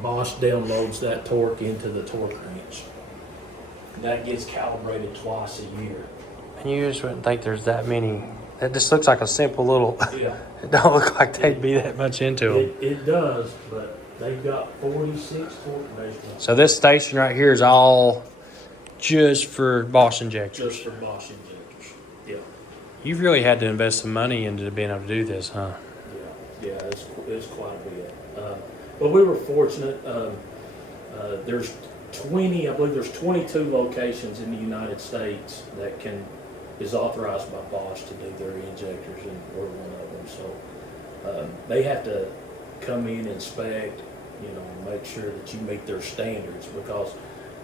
Bosch downloads that torque into the torque wrench. That gets calibrated twice a year. And you just wouldn't think there's that many. That just looks like a simple little. Yeah, It don't look like they'd be that much into them. it does, but they've got 46 torque measurements So this station right here is all just for Bosch injectors. just for Bosch injectors. Yeah. You've really had to invest some money into being able to do this, huh? Yeah, it's quite a bit. But we were fortunate. There's 20, I believe there's 22 locations in the United States that is authorized by Bosch to do their injectors, and we're one of them. So they have to come in, inspect, make sure that you meet their standards, because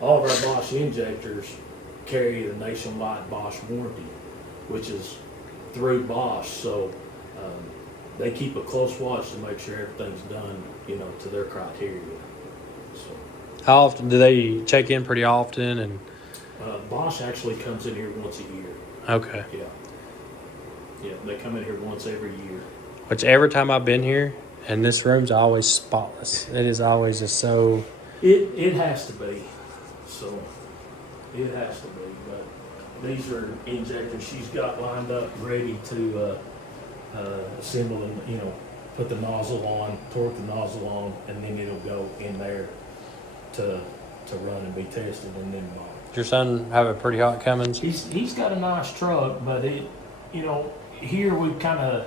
all of our Bosch injectors carry the nationwide Bosch warranty, which is through Bosch. So they keep a close watch to make sure everything's done, to their criteria. So How often do they check in? Pretty often, and Bosch actually comes in here once a year. okay. Yeah, they come in here once every year. Which every time I've been here, and this room's always spotless. It is always just so. It has to be. So it has to be. But these are injectors she's got lined up, ready to assemble and put the nozzle on, torque the nozzle on, and then it'll go in there to run and be tested, and then Does your son have a pretty hot Cummins? he's got a nice truck, but here we've kind of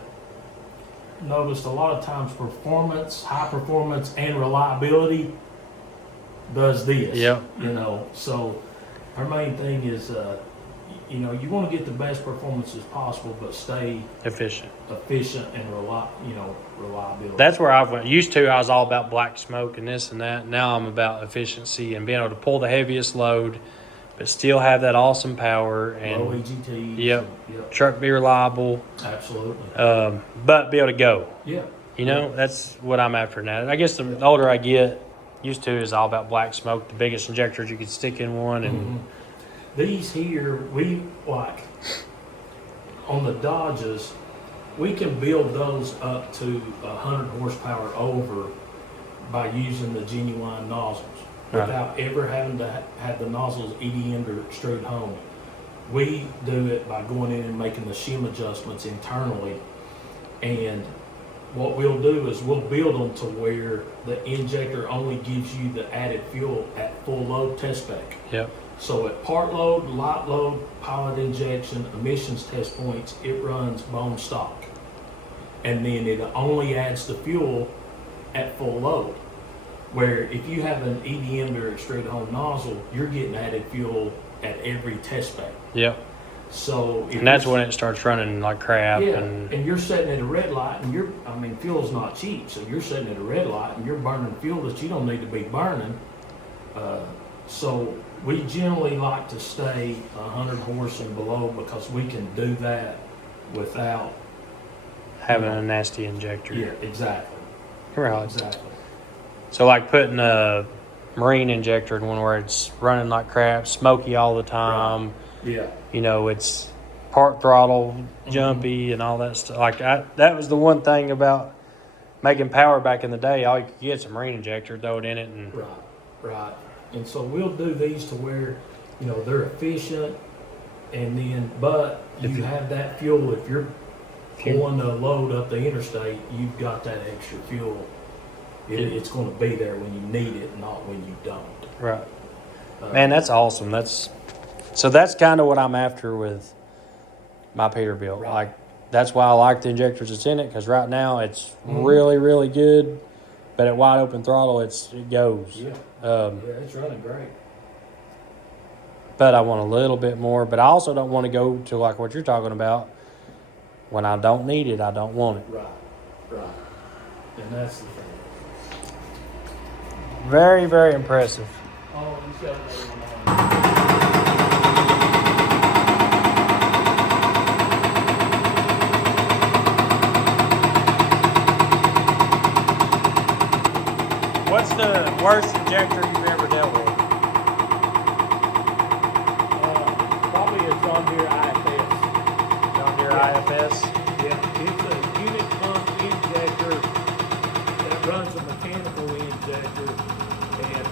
noticed a lot of times high performance and reliability does this. Yep. So our main thing is you want to get the best performance as possible, but stay Efficient. and reliability. That's where I went. Used to, I was all about black smoke and this and that. Now I'm about efficiency and being able to pull the heaviest load, but still have that awesome power low and EGTs. Yep. Yep. truck be reliable, Absolutely. but be able to go. Yeah. That's what I'm after now. I guess the older I get, used to is all about black smoke, the biggest injectors you could stick in one, and Mhm. These here, we like on the Dodges, we can build those up to 100 horsepower over by using the genuine nozzles without ever having to have the nozzles EDM'd or extrude home. We do it by going in and making the shim adjustments internally, and what we'll do is we'll build them to where the injector only gives you the added fuel at full load test spec. yep. So at part load, light load, pilot injection, emissions test points, it runs bone stock. And then it only adds the fuel at full load. Where if you have an EDM or extruded home nozzle, you're getting added fuel at every test spec. Yep. So if And that's you're- when it starts running like crap. yeah, And and you're sitting at a red light, and fuel's not cheap, so you're sitting at a red light and you're burning fuel that you don't need to be burning. So we generally like to stay 100 horse and below, because we can do that without. having a nasty injector. Yeah, exactly. Right. Exactly. So like putting a marine injector in one where it's running like crap, smoky all the time. Yeah. It's part throttle, jumpy, and all that stuff. Like that was the one thing about making power back in the day. All you could get is a marine injector, throw it in it, and Right. And so we'll do these to where, they're efficient, And then, but you have that fuel, if you're pulling a load up the interstate, you've got that extra fuel. It's going to be there when you need it, not when you don't. Right. Man, that's awesome. That's kind of what I'm after with my Peterbilt. Right. Like, that's why I like the injectors that's in it, because right now it's really, really good, but at wide open throttle, it goes. Yeah. It's running great. But I want a little bit more. But I also don't want to go to like what you're talking about. When I don't need it, I don't want it. Right. And that's the thing. Very, very impressive. Oh, he's got another one on. What's the worst injector you've ever dealt with? Probably a John Deere IFS. John Deere IFS? Yeah, it's a unit pump injector that runs a mechanical injector. And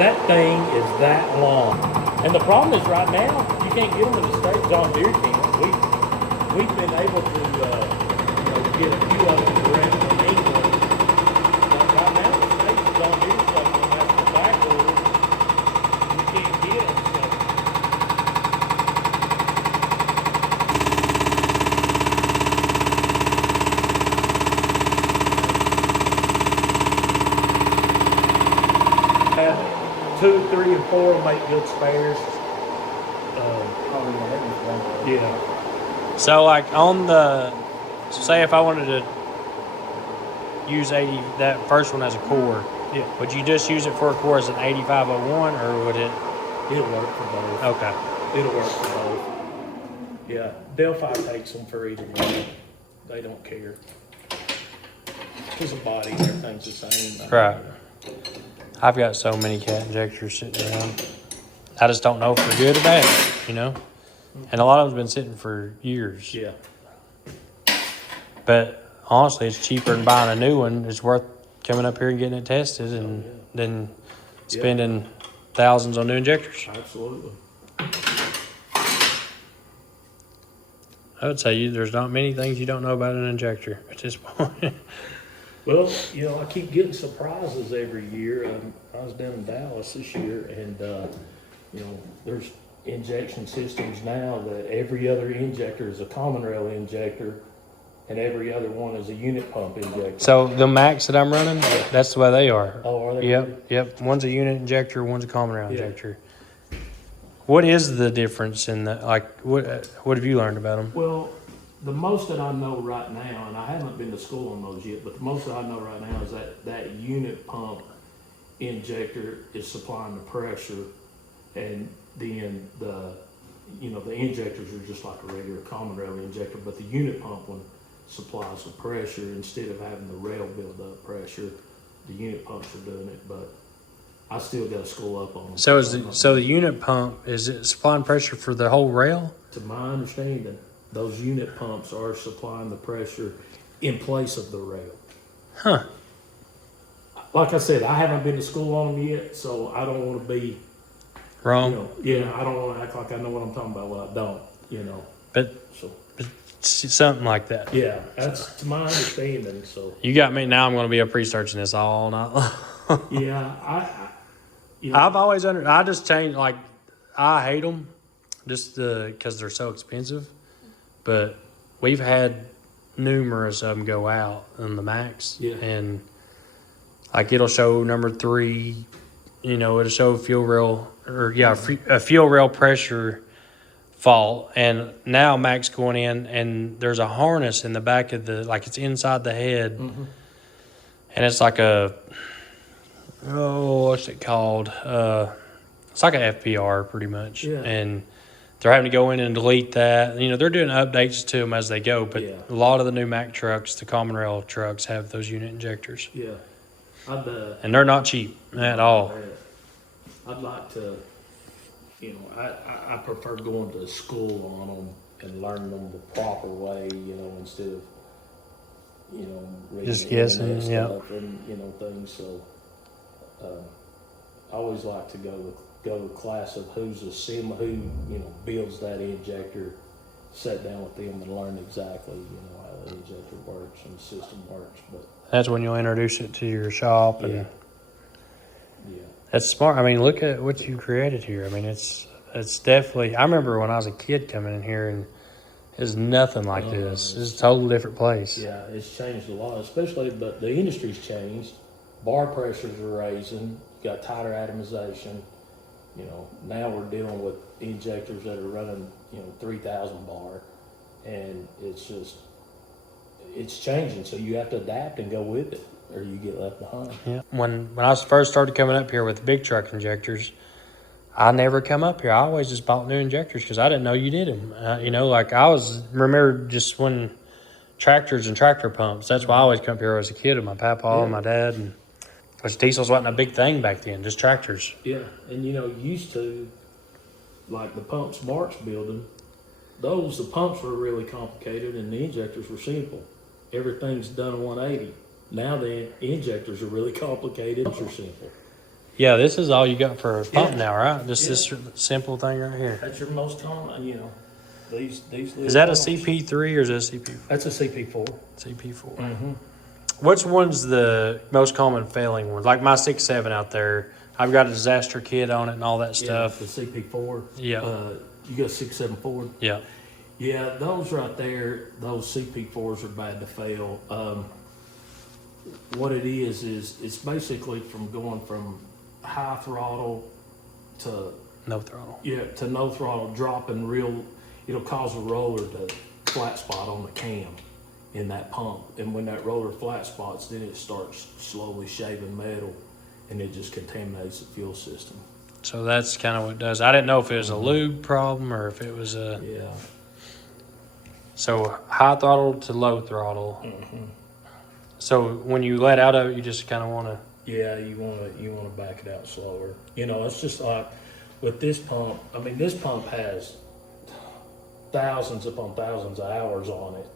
that thing is that long. And the problem is right now, you can't get them in the state. John Deere can. We've been able to get a few of them direct from England. But right now, the state's John Deere stuff, and that's the back order. You can't get them. So. Two, three, and four will make good spares. Yeah. So, like, say if I wanted to use that first one as a core, Yeah. would you just use it for a core as an 8501, or would it? It'll work for both. Okay. It'll work for both. Yeah. Delphi takes them for either one. They don't care. Because the body and everything's the same. Right. I've got so many cat injectors sitting around. I just don't know if they're good or bad, And a lot of them's been sitting for years. Yeah. But honestly, it's cheaper than buying a new one. It's worth coming up here and getting it tested and then spending thousands on new injectors. Absolutely. I would say there's not many things you don't know about an injector at this point. Well, I keep getting surprises every year. I was down in Dallas this year, and there's injection systems now that every other injector is a common rail injector, and every other one is a unit pump injector. So the Max that I'm running, that's the way they are. Oh, are they? Yep. One's a unit injector, one's a common rail Yeah. injector. What is the difference in what have you learned about them? Well, the most that I know right now, and I haven't been to school on those yet, but the most that I know right now is that unit pump injector is supplying the pressure, and then the injectors are just like a regular common rail injector, but the unit pump one supplies the pressure instead of having the rail build up pressure. The unit pumps are doing it, but I still got to school up on them. So the unit pump, is it supplying pressure for the whole rail? To my understanding, those unit pumps are supplying the pressure in place of the rail. Huh. Like I said, I haven't been to school on them yet, so I don't want to be Wrong. I don't want to act like I know what I'm talking about when I don't, But So, something like that. yeah, that's to my understanding. So, You got me. Now I'm going to be up researching this all night long. yeah, I've always I just changed, I hate them just because they're so expensive. But we've had numerous of them go out on the Max. Yeah. And it'll show number 3, it'll show fuel rail a fuel rail pressure fault. And now Max going in and there's a harness in the back of it's inside the head. Mm-hmm. And it's like what's it called? It's like a FPR pretty much. Yeah. And they're having to go in and delete that. They're doing updates to them as they go, but Yeah. a lot of the new Mack trucks, the common rail trucks, have those unit injectors. yeah, And they're not cheap at all. I'd like to, I prefer going to school on them and learning them the proper way, instead of, reading Just the guessing, internet yeah. stuff and, things. So, I always like to go with go to class of who builds that injector, sit down with them and learn exactly, how the injector works and the system works. But That's when you'll introduce it to your shop. And yeah. that's smart. I mean, look at what you created here. I mean, it's definitely. I remember when I was a kid coming in here, and it's nothing like this. It's a totally different place. Yeah, it's changed a lot, but the industry's changed. Bar pressures are raising, got tighter atomization. Now we're dealing with injectors that are running, 3,000 bar, and it's changing. So you have to adapt and go with it, or you get left behind. Yeah. When I first started coming up here with the big truck injectors, I never come up here. I always just bought new injectors because I didn't know you did them. Remember just when tractors and tractor pumps. That's why I always come up here as a kid with my papa and my dad. And because diesels wasn't a big thing back then, just tractors. Yeah, and used to, like the pumps Mark's building, the pumps were really complicated and the injectors were simple. Everything's done 180. Now the injectors are really complicated, are simple. Yeah, this is all you got for a pump now, right? Just this simple thing right here. That's your most common, these Is that a pumps. CP3 or is it a CP4? That's a CP4. CP4. Mm-hmm. Which one's the most common failing one? Like my 6.7 out there, I've got a disaster kit on it and all that stuff. The CP4. Yeah. You got 6.7 Ford. Yeah. Yeah, those right there, those CP4s are bad to fail. What it is it's basically from going from high throttle to No throttle. to no throttle, dropping it'll cause a roller to flat spot on the cam in that pump. And when that roller flat spots, then it starts slowly shaving metal and it just contaminates the fuel system. So that's kind of what it does. I didn't know if it was a lube problem or if it was a... Yeah. So high throttle to low throttle. Mm-hmm. So when you let out of it, you just kind of want to... Yeah, you want to back it out slower. It's just like with this pump. I mean, this pump has thousands upon thousands of hours on it.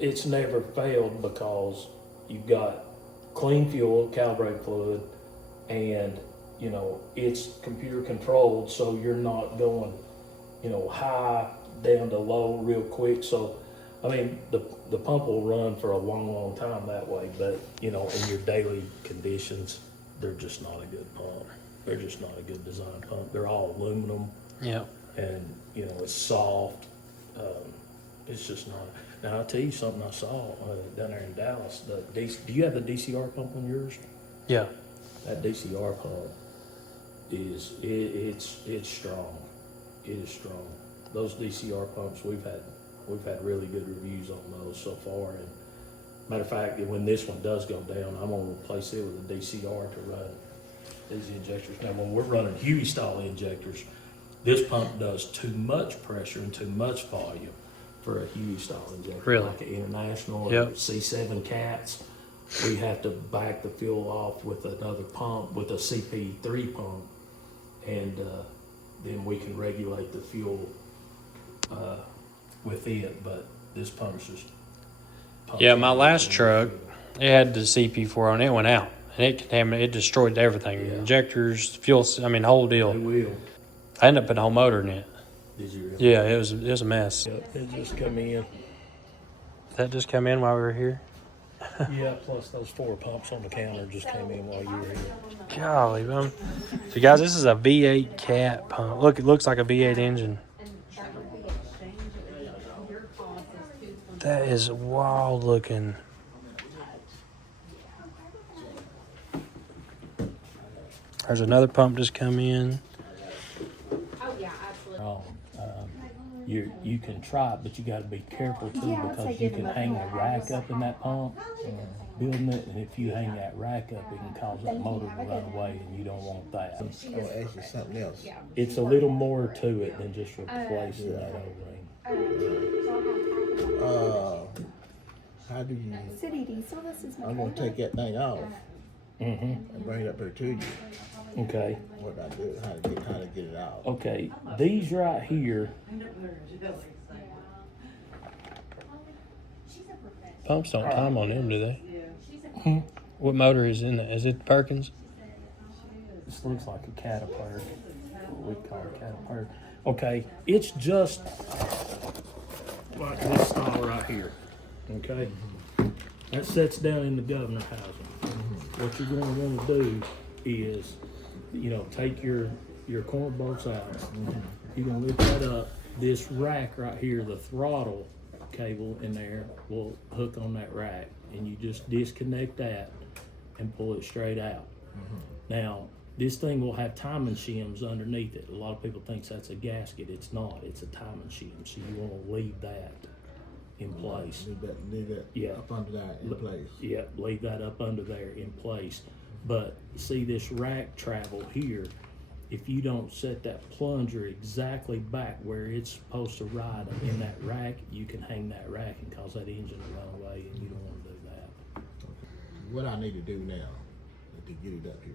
It's never failed because you've got clean fuel, calibrated fluid, and it's computer controlled, so you're not going high down to low real quick. So I mean, the pump will run for a long time that way, but in your daily conditions, they're just not a good pump. They're just not a good design pump. They're all aluminum. Yeah. And it's soft. It's just not. Now I'll tell you something I saw down there in Dallas. Do you have the DCR pump on yours? Yeah. That DCR pump it's strong. It is strong. Those DCR pumps we've had really good reviews on those so far. And matter of fact, when this one does go down, I'm gonna replace it with a DCR to run these injectors. Now, when we're running Huey style injectors, this pump does too much pressure and too much volume for a Huey style injector. Really? Like an International or Yep. C7 cats. We have to back the fuel off with another pump, with a CP3 pump, and then we can regulate the fuel with it. But this pump's just... Yeah, my last truck, it had the CP4 on it. It went out. And it contaminated, it destroyed everything. Yeah. Injectors, fuel, whole They deal. will. I ended up putting a whole motor in it. Did you really? Yeah, it was a mess. It just come in. Did that just come in while we were here? Yeah, plus those 4 pumps on the counter just came in while you were here. Golly, man. So, guys, this is a V8 cat pump. Look, it looks like a V8 engine. That is wild looking. There's another pump just come in. You can try it, but you got to be careful too, because you can hang the rack up in that pump, building it, and if you hang that rack up, it can cause that motor to run away, and you don't want that. I'm gonna ask you something else. It's a little more to it than just replacing that O-ring. How do you? City diesel, this is my I'm gonna take that thing off Mm-hmm. and bring it up here to you. Okay. What I do, how to get it out. Okay. These right here. Pumps don't time on them, do they? What motor is in that? Is it Perkins? This looks like a caterpillar. What we call a caterpillar. Okay, it's just like this style right here. Okay, that sets down in the governor housing. What you're going to want to do is, you know, take your corner bolts out. You're going to lift that up. This rack right here, the throttle cable in there will hook on that rack, and you just disconnect that and pull it straight out. Now, this thing will have timing shims underneath it. A lot of people think that's a gasket. It's not. It's a timing shim. So you want to leave that in place. Leave that Yeah. up under that in place. Yeah, leave that up under there in place. But see this rack travel here, if you don't set that plunger exactly back where it's supposed to ride in that rack, you can hang that rack and cause that engine to run away, and you don't want to do that. What I need to do now to get it up here?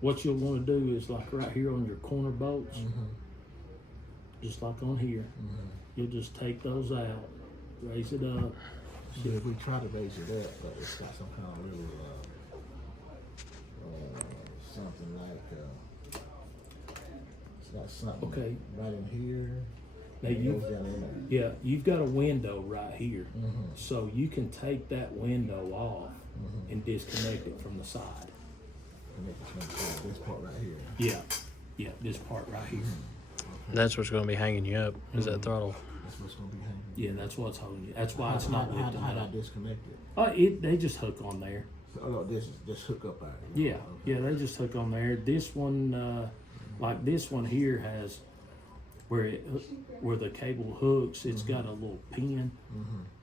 What you'll want to do is like right here on your corner bolts, just like on here, you'll just take those out, raise it up. So if we try to raise it up, but it's got some kind of little something like it's got something Okay. right in here. Now It you, goes down in there. yeah, you've got a window right here, so you can take that window off and disconnect it from the side. This part right here. Yeah, this part right here. That's what's going to be hanging you up, is that throttle. That's what's gonna be hanging. Yeah, that's what's holding you. That's why it's not How lifting do I up. disconnect it? They just hook on there. So, oh, this is just hook up out Yeah, here. yeah, they just hook on there. This one, like this one here has where the cable hooks. It's got a little pin,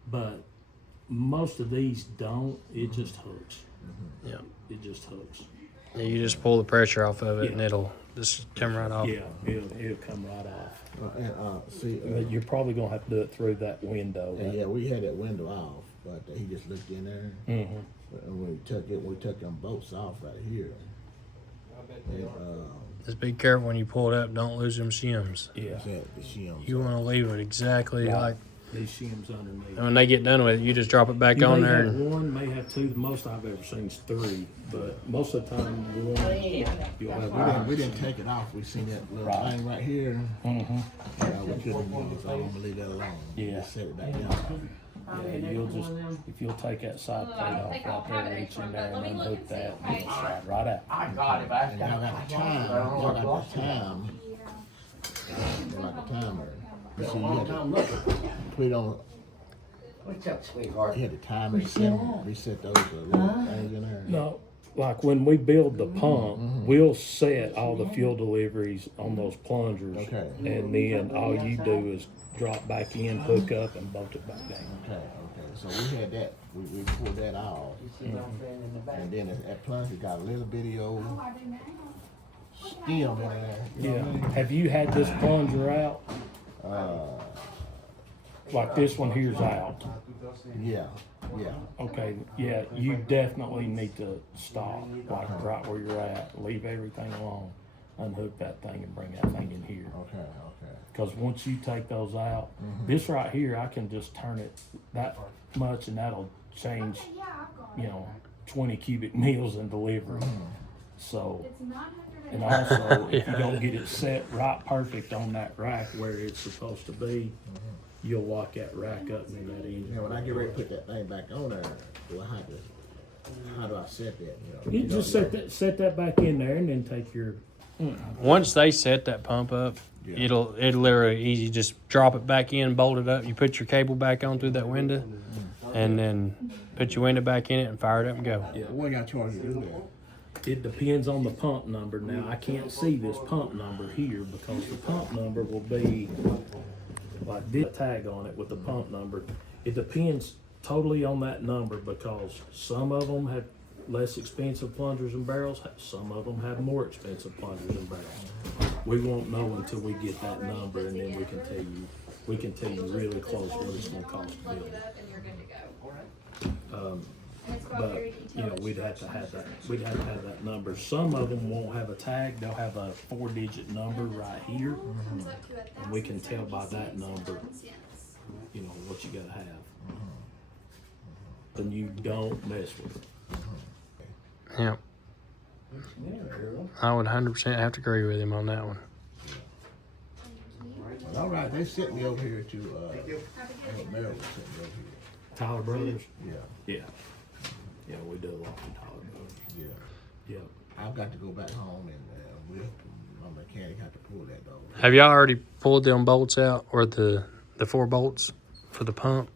but most of these don't. It just hooks. Yeah. It just hooks. Yeah, you just pull the pressure off of it Yeah. and it'll just come right off. Yeah, it'll come right off. See, But you're probably gonna have to do it through that window. yeah, we had that window off, but he just looked in there. Mm-hmm. And we took them bolts off right here. And, Just be careful when you pull it up. Don't lose them shims. Yeah, the shims. You want to leave it exactly Right. like, these shims underneath. and when they get done with it, you just drop it back You on may there. have And, one, may have two. The most I've ever seen is three, but most of the time one. You'll have We didn't take it off. We seen that little Right. thing right here. Mm-hmm. We couldn't use it, so I'm gonna leave that alone. Yeah. Just set it back down. Yeah, you'll just if you'll take that side plate off right there, reach in there and unhook that, and it'll slide right out. And y'all got the time. Y'all got the time. Y'all got the timer. You see, you had to put it on. What's up, sweetheart? You had the timer reset those little things in there. No, like when we build the pump, we'll set all the fuel deliveries on those plungers, Okay. and then all you do is drop back in, hook up, and bolt it back down. Okay. So we had that. We pulled that off. And then that plunger got a little bitty old stem in there. You know Yeah. what I mean? Have you had this plunger out? Like this one here's out. Yeah. Okay, yeah, you definitely need to stop, like right where you're at, leave everything alone, unhook that thing and bring that thing in here. Okay. Because once you take those out, this right here, I can just turn it that much and that'll change, 20 cubic meals in delivery. So, and also, if you don't get it set right perfect on that rack where it's supposed to be, you'll lock that rack up in that engine. When I get ready to put that thing back on there, how do I set that? You just set that back in there and then take your once they set that pump up, it'll literally easy. Just drop it back in, bolt it up. You put your cable back on through that window, and then put your window back in it and fire it up and go. Yeah, what got charged to do that? It depends on the pump number. Now, I can't see this pump number here because the pump number will be like this tag on it with the pump number. It depends totally on that number because some of them have less expensive plungers and barrels. Some of them have more expensive plungers and barrels. We won't know until we get that number, and then we can tell you really close what it's going to cost to build it. But we'd have to have that. We'd have to have that number. Some of them won't have a tag. They'll have a 4-digit number right here, and we can tell by that number, what you gotta have. And you don't mess with it. Yeah. I would 100% have to agree with him on that one. Well, all right, they sent me over here to, Maryland sent me over here. Tyler Brothers. Yeah, Yeah. Yeah, we do a lot for Tyler Brothers. yeah. Yeah. I've got to go back home and, my mechanic had to pull that though. Have y'all already pulled them bolts out, or the 4 bolts for the pump?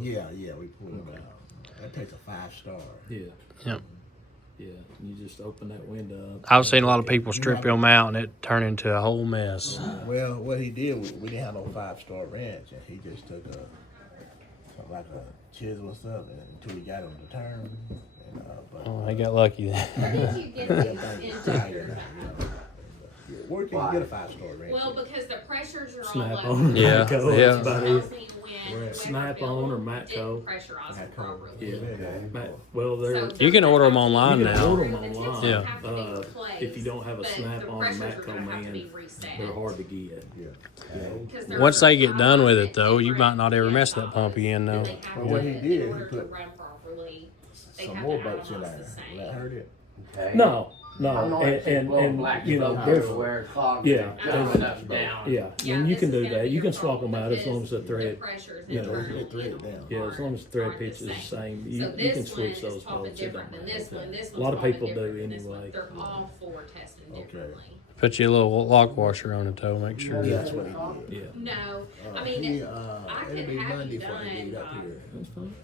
Yeah, we pulled them out. That takes a 5-star. Yeah. Yep. Yeah. You just open that window up. I've seen a lot of people strip them out, and it turned into a whole mess. Well, what he did, we didn't have no 5-star wrench, and he just took something like a chisel or something until he got him to turn. And, but Oh, I got lucky then. I think you get these injectors. where can you get a 5-star wrench? Well, because the pressures are Snap all over. on. Yeah, Matco, yeah. That's about it. Where? Snap on or Matco. Didn't pressurize it Matco. properly. Yeah. Well, they're. So You can order them they're online You can now. order them The tips online. Yeah. have to be in place, If you don't have a but snap the on pressures are Matco gonna have to man, be reset. they're hard to get. Yeah. 'Cause they're Once they get done with it, though, you different might not ever mess that pump again, though. and they have Well, what to- he in did, he order to put run properly, they Some have more to bolts in analyze there. the same. Will that hurt it? Okay. No, I no, know and it's a little black, you know, there's there's, where it's clogged, yeah, going up and down. yeah, Yeah, and you this can is do gonna that. be You your can swap them problem out as long as the because thread. pressures you know, internally get thread in the down. Yeah, as long as the thread aren't pitch is the same, So you can this switch one those is popping bolts. It different don't than matter. this one. This A lot of one's people popping do different than this one. anyway. They're all 4 testing differently. Put you a little lock washer on it, though. Make sure. Yeah, that's what he did. Yeah. No, I He, mean, it'll I be could have Monday you before they done get up here. That's fine.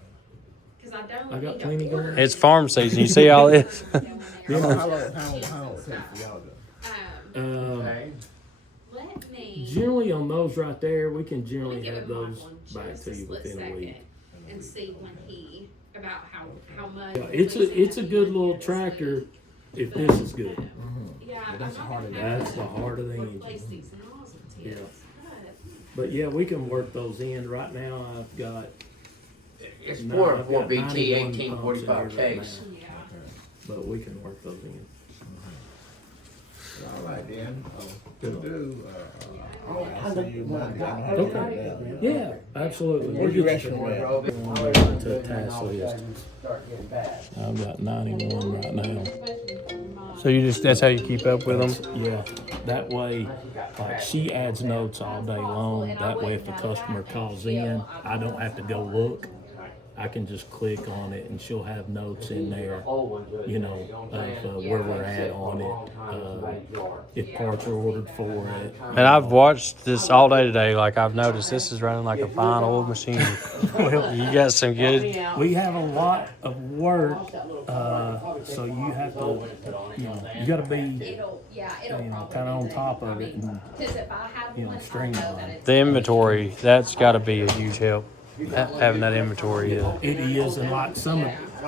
because I don't. I got need plenty to order going. It's farm season. You see all this? How long it take for y'all to? Okay. Let me. Generally on those right there, we can Let me generally give have it those one back just to a you split within a week. second and see when he about how much. Yeah, it's a good little tractor if this is good. Yeah, But that's the heart of That's the heart of the replace engine. these nozzle Yeah. tips. But yeah, we can work those in. Right now, I've got It's No, 4 I've or 4 got BT 91 pumps in 1845 here right case. now, Yeah. but we can work those in. All right, then. Good. Do, I'll see you Monday. I know how to Okay. do it now. Yeah, absolutely. Where's your We'll get restroom at? Drove it, to always a been good, task and all of a list. sudden start getting bad. I've got 91 right now. So that's how you keep up with them. Yeah, that way, like she adds notes all day long. That way, if a customer calls in, I don't have to go look. I can just click on it and she'll have notes in there, you know, of where we're at on it, if parts are ordered for it. And I've watched this all day today. Like, I've noticed this is running like a fine old machine. You got some good. We have a lot of work, so you have to, you got to be, It'll kind of on top of it and, Because if I have one, I know streamline. that it's. The inventory, that's got to be a huge help. Having that inventory. it is, and like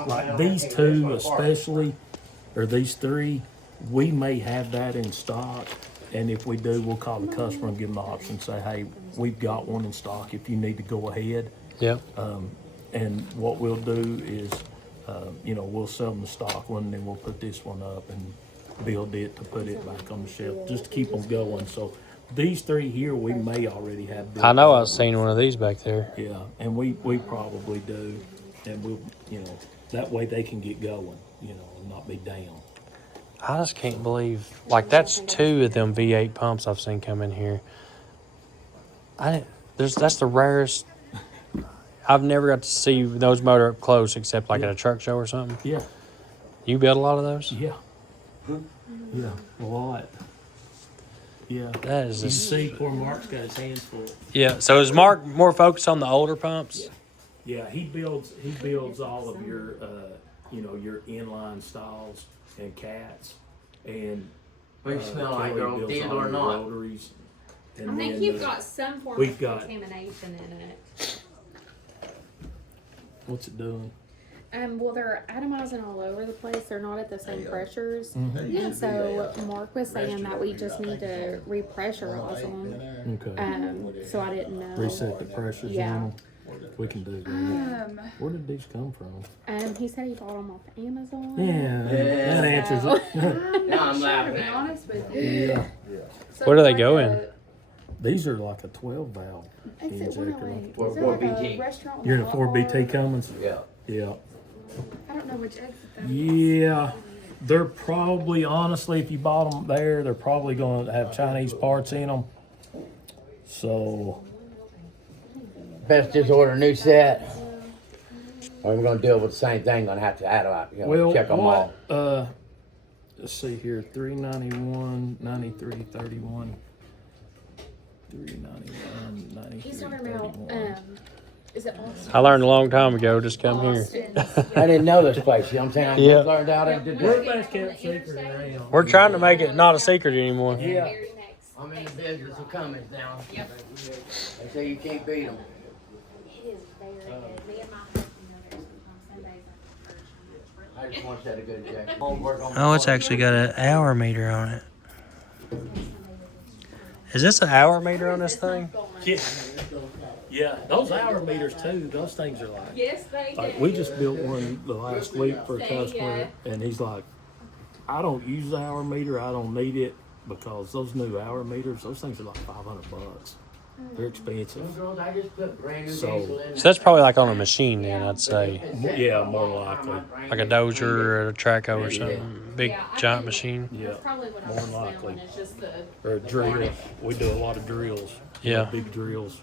like these two especially, or these three, we may have that in stock, and if we do, we'll call the customer and give them the option, say, hey, we've got one in stock if you need to go ahead. Yep. And what we'll do is, we'll sell them the stock one, and then we'll put this one up and build it to put it back on the shelf, just to keep them going. So these three here, we may already have built. I know I've seen one of these back there. Yeah, and we probably do, and we'll, that way they can get going, and not be down. I just can't believe, like, that's 2 of them V8 pumps I've seen come in here. That's the rarest. I've never got to see those motor up close except like at a truck show or something. Yeah, You build a lot of those? yeah, yeah, a lot. Yeah, That is you just, see, poor Mark's got his hands full. yeah. So is Mark more focused on the older pumps? Yeah, he builds all of your, your inline stalls and cats, and We smell like Kelly girl, builds deal all or your not. rotaries. I And think then, you've got some form we've of got- contamination in it. What's it doing? Well, they're atomizing all over the place. They're not at the same pressures. Mm-hmm. And so Mark was saying that we just need to repressurize them. Okay. So I didn't know. Reset the pressures Yeah. on them. We can do that. Where did these come from? He said he bought them off Amazon. Yeah, that answers it. Now I'm laughing To be at it. honest with you. Yeah, So Where do they it's go like in? a- these are like a 12 valve Exit injector. 108. Four- Is there four like a BT. restaurant with You're in a hot 4BT bar? Cummins? Yeah. Yeah. I don't know which exit that is. Yeah. They're probably, honestly, if you bought them there, they're probably going to have Chinese parts in them. So, Best just order a new set. Or we're gonna deal with the same thing, gonna have to add up, well, check them all. let's see here, 391, 93, 31. 391, 93, He's talking about, 31. is it Austin? I learned a long time ago. Just come here. I didn't know this place, you know what I'm saying? I Yeah. just learned out in We're today. best kept secret around. We're trying to make it not a secret anymore. Yeah. I'm in the business of coming now. They say you can't beat them. It is very good. Me and my husband go there sometimes. Sundays are the I just want to set a good check. Homework on Oh, it's actually got an hour meter on it. Is this an hour meter on this thing? Yeah, those hour meters too, those things are like, Yes, they do. like we just built one the last week for a customer, and he's like, I don't use the hour meter, I don't need it, because those new hour meters, those things are like $500. They're expensive. I just put brand new So- diesel in. So that's probably like on a machine then, I'd say. Yeah, more likely. Like a dozer or a traco or something. Big giant machine. Yeah, That's probably what I more was than likely. smelling, is just the. Or a drill. We do a lot of drills. Yeah. Big drills.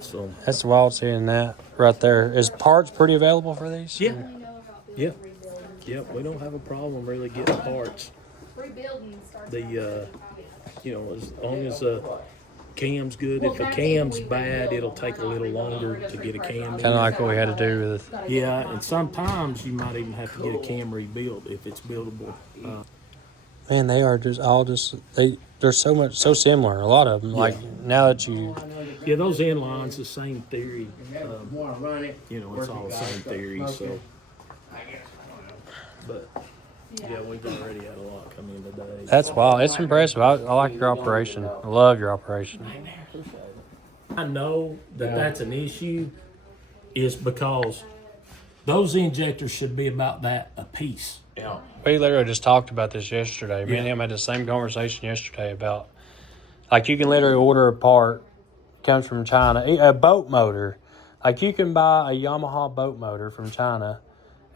So, That's wild seeing that right there. Is parts pretty available for these? yeah. Yeah. Yeah, we don't have a problem really getting parts. Rebuilding starts. The, you know, as long as cam's good. If a cam's bad, it'll take a little longer to get a cam in. Kind of like what we had to do with. Yeah, and sometimes you might even have to get a cam rebuilt if it's buildable. Man, they are just all just they're so similar. A lot of them. Like now that you Yeah, those inlines, the same theory. Want to run it? You know, it's all the same theory. So, but yeah, we've already had a lot come in today. that's wild. It's impressive. I like your operation. I love your operation. I know that that's an issue, is because those injectors should be about that a piece. Yeah. We literally just talked about this yesterday. Me and Yeah. him had the same conversation yesterday about, like, you can literally order a part, comes from China, a boat motor. Like, you can buy a Yamaha boat motor from China,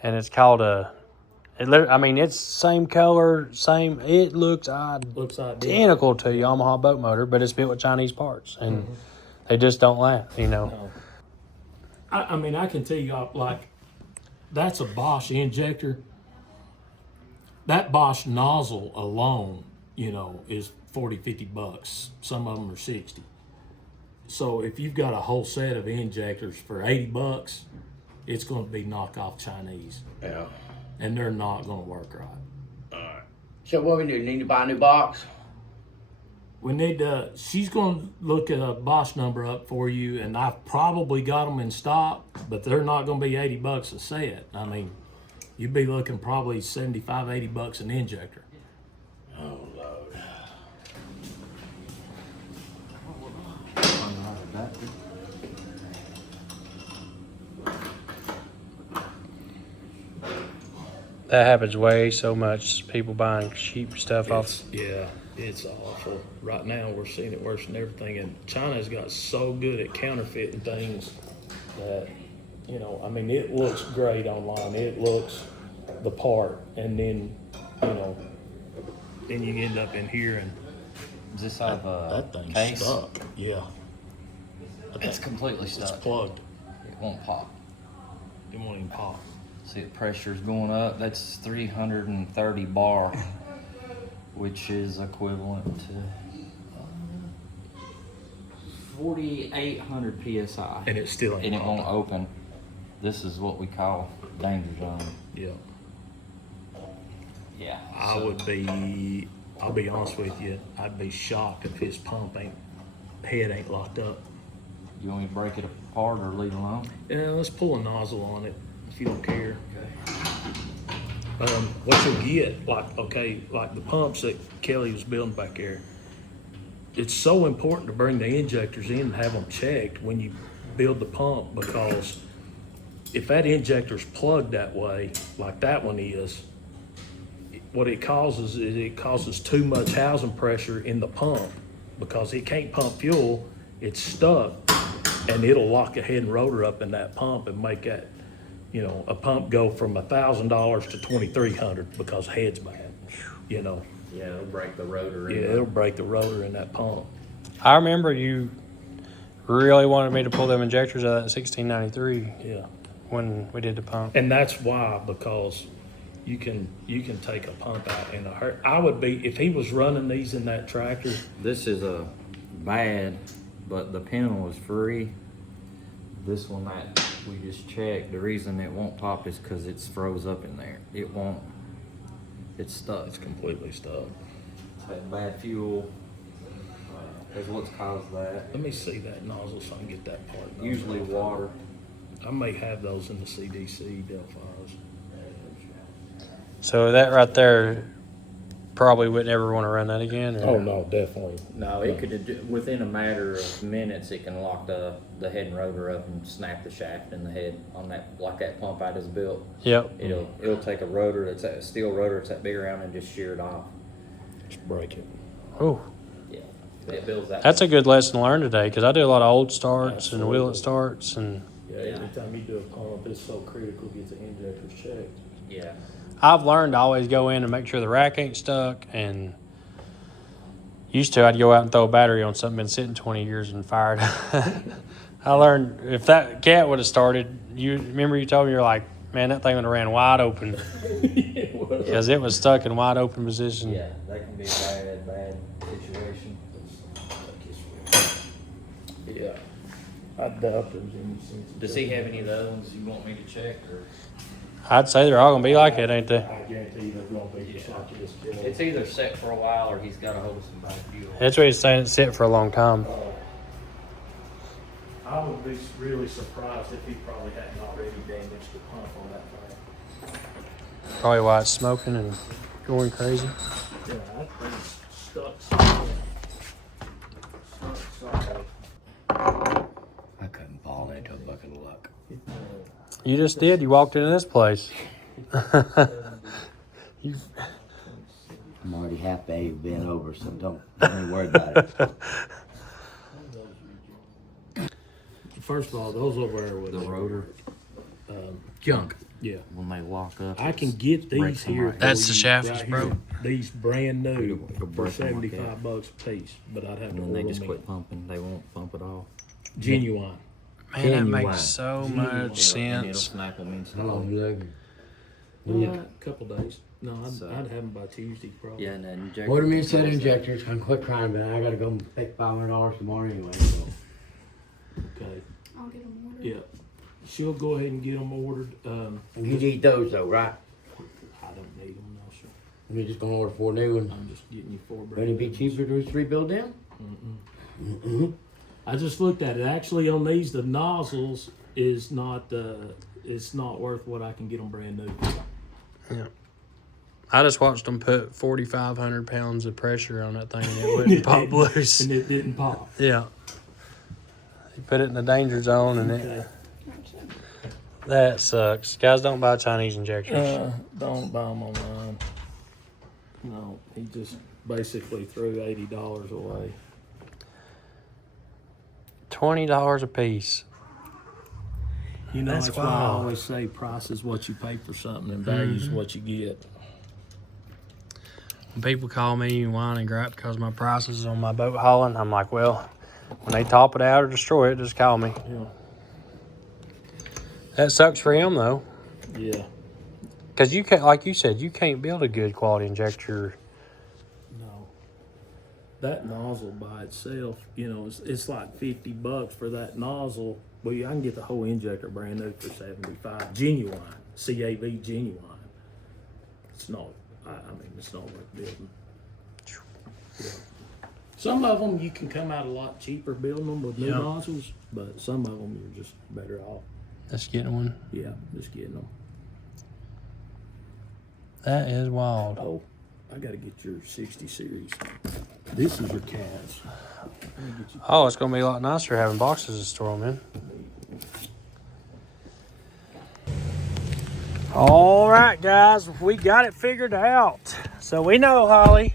and it's called it's same color, same. It looks Looks like identical to a Yamaha boat motor, but it's built with Chinese parts, and they just don't last. You know. No. I mean, I can tell you, like, that's a Bosch injector. That Bosch nozzle alone, you know, is $40-50. Some of them are 60. So if you've got a whole set of injectors for $80, it's going to be knockoff Chinese, Yeah. and they're not going to work right. So what we do? Need to buy a new box? We need to. She's going to look at a Bosch number up for you, and I've probably got them in stock, but they're not going to be $80 a set. I mean, you'd be looking probably $75-80 an injector. Oh, Lord. That happens way so much. People buying cheap stuff off. It's awful. Right now, we're seeing it worse than everything, and China's got so good at counterfeiting things that, you know, I mean, it looks great online. It looks the part, and then, you know, then you end up in here and Does this have a that thing's case? stuck. Yeah, It's completely it's stuck. plugged. It won't pop. It won't even pop. See, the pressure's going up. That's 330 bar, which is equivalent to 4,800 psi. And it still ain't And it won't popping. open. This is what we call danger zone. Yeah. Yeah. I'll be honest with you, I'd be shocked if his head ain't locked up. You want me to break it apart or leave it alone? Yeah, let's pull a nozzle on it if you don't care. What you'll get, like the pumps that Kelly was building back there, it's so important to bring the injectors in and have them checked when you build the pump, because if that injector's plugged that way, like that one is, what it causes is it causes too much housing pressure in the pump, because it can't pump fuel, it's stuck, and it'll lock a head and rotor up in that pump and make that you know, a pump go from $1,000 to $2,300 because head's bad, you know. Yeah, it'll break the rotor. Yeah, it'll break the rotor in that pump. I remember you really wanted me to pull them injectors out of that 1693 Yeah. when we did the pump. And that's why, because you can take a pump out in a hurry. I would be, if he was running these in that tractor. This is a bad, but the panel is free. This one that we just checked, the reason it won't pop is because it's froze up in there. It won't. It's stuck. It's completely stuck. It's had bad fuel. Is what's caused that. Let me see that nozzle so I can get that part done. Usually water. I may have those in the CDC Delphi's. So that right there, probably wouldn't ever want to run that again. Or? Oh no, definitely. No, it could, within a matter of minutes, it can lock the head and rotor up and snap the shaft in the head on that, like that pump I just built. Yep. It'll take a rotor that's a steel rotor that's that big around and just shear it off. Just break it. Oh, Yeah, it builds that. that's a good lesson learned today because I do a lot of old starts and wheel it starts and Yeah, every time you do a pump, it's so critical to get the injectors checked. Yeah. I've learned to always go in and make sure the rack ain't stuck. And used to, I'd go out and throw a battery on something been sitting 20 years and fired. I learned if that cat would have started, you remember you told me you're like, man, that thing would have ran wide open because it was stuck in wide open position. Yeah, that can be a bad situation. Yeah. I doubt there's any sense. Does he have any of the other ones you want me to check, or? I'd say they're all gonna be like that, ain't they? I guarantee they're gonna be just like this. It's either set for a while or he's got a hold of some bad fuel. That's what he's saying. It's sit for a long time. I would be really surprised if he probably hadn't already damaged the pump on that thing. Probably why it's smoking and going crazy. Yeah, that thing's stuck somewhere. Stuck somewhere. I couldn't fall into a bucket of luck. You just did. You walked into this place. You, I'm already half bent over, so don't even worry about it. First of all, those over there with The rotor. Junk. Yeah. When they lock up. I can get breaks these them here. right. That's for the you shaft right is here. broke. These brand new It'll for break them like that. $75 a piece, but I'd have And to then they order just them quit pumping. They won't pump at all. genuine. man, that Genuine. makes so much And it'll sense. snap them How instantly. long you looking? A couple days. No, I'd have them by Tuesday probably. Yeah, and then injector. Order me a set of controls that. injectors. I can quit crying, but I gotta go pay $500 tomorrow anyway. So. Okay. I'll get them ordered. Yeah. She'll go ahead and get them ordered. And you need those though, right? I don't need them, no, sir. You're just gonna order 4 new ones. I'm just getting you 4 Would brand it be new cheaper to just rebuild them? I just looked at it. Actually, on these, the nozzles is not. It's not worth what I can get them brand new. I just watched them put 4,500 pounds of pressure on that thing and it wouldn't pop loose. And it didn't pop. Yeah. You put it in the danger zone and it. Okay. That sucks. Guys, don't buy Chinese injectors. Don't buy them online. No, he just basically threw $80 away. $20 a piece. You know, That's that's why I wild. always say price is what you pay for something and value is what you get. When people call me and whine and gripe because my prices on my boat hauling, I'm like, well, when they top it out or destroy it, just call me. Yeah. That sucks for him though, Yeah. because you can't, like you said, you can't build a good quality injector. No. That nozzle by itself, you know, it's like $50 for that nozzle. Well, I can get the whole injector brand new for $75. Genuine. CAV genuine. It's not, I mean, it's not worth building. Yeah. Some of them you can come out a lot cheaper building them with new Yeah. nozzles, but some of them you're just better off. Let's get one. Yeah, just getting them. That is wild. Oh, I gotta get your 60 series. This is your calves. Oh, it's gonna be a lot nicer having boxes to store them in. All right, guys, we got it figured out. So we know, Holly,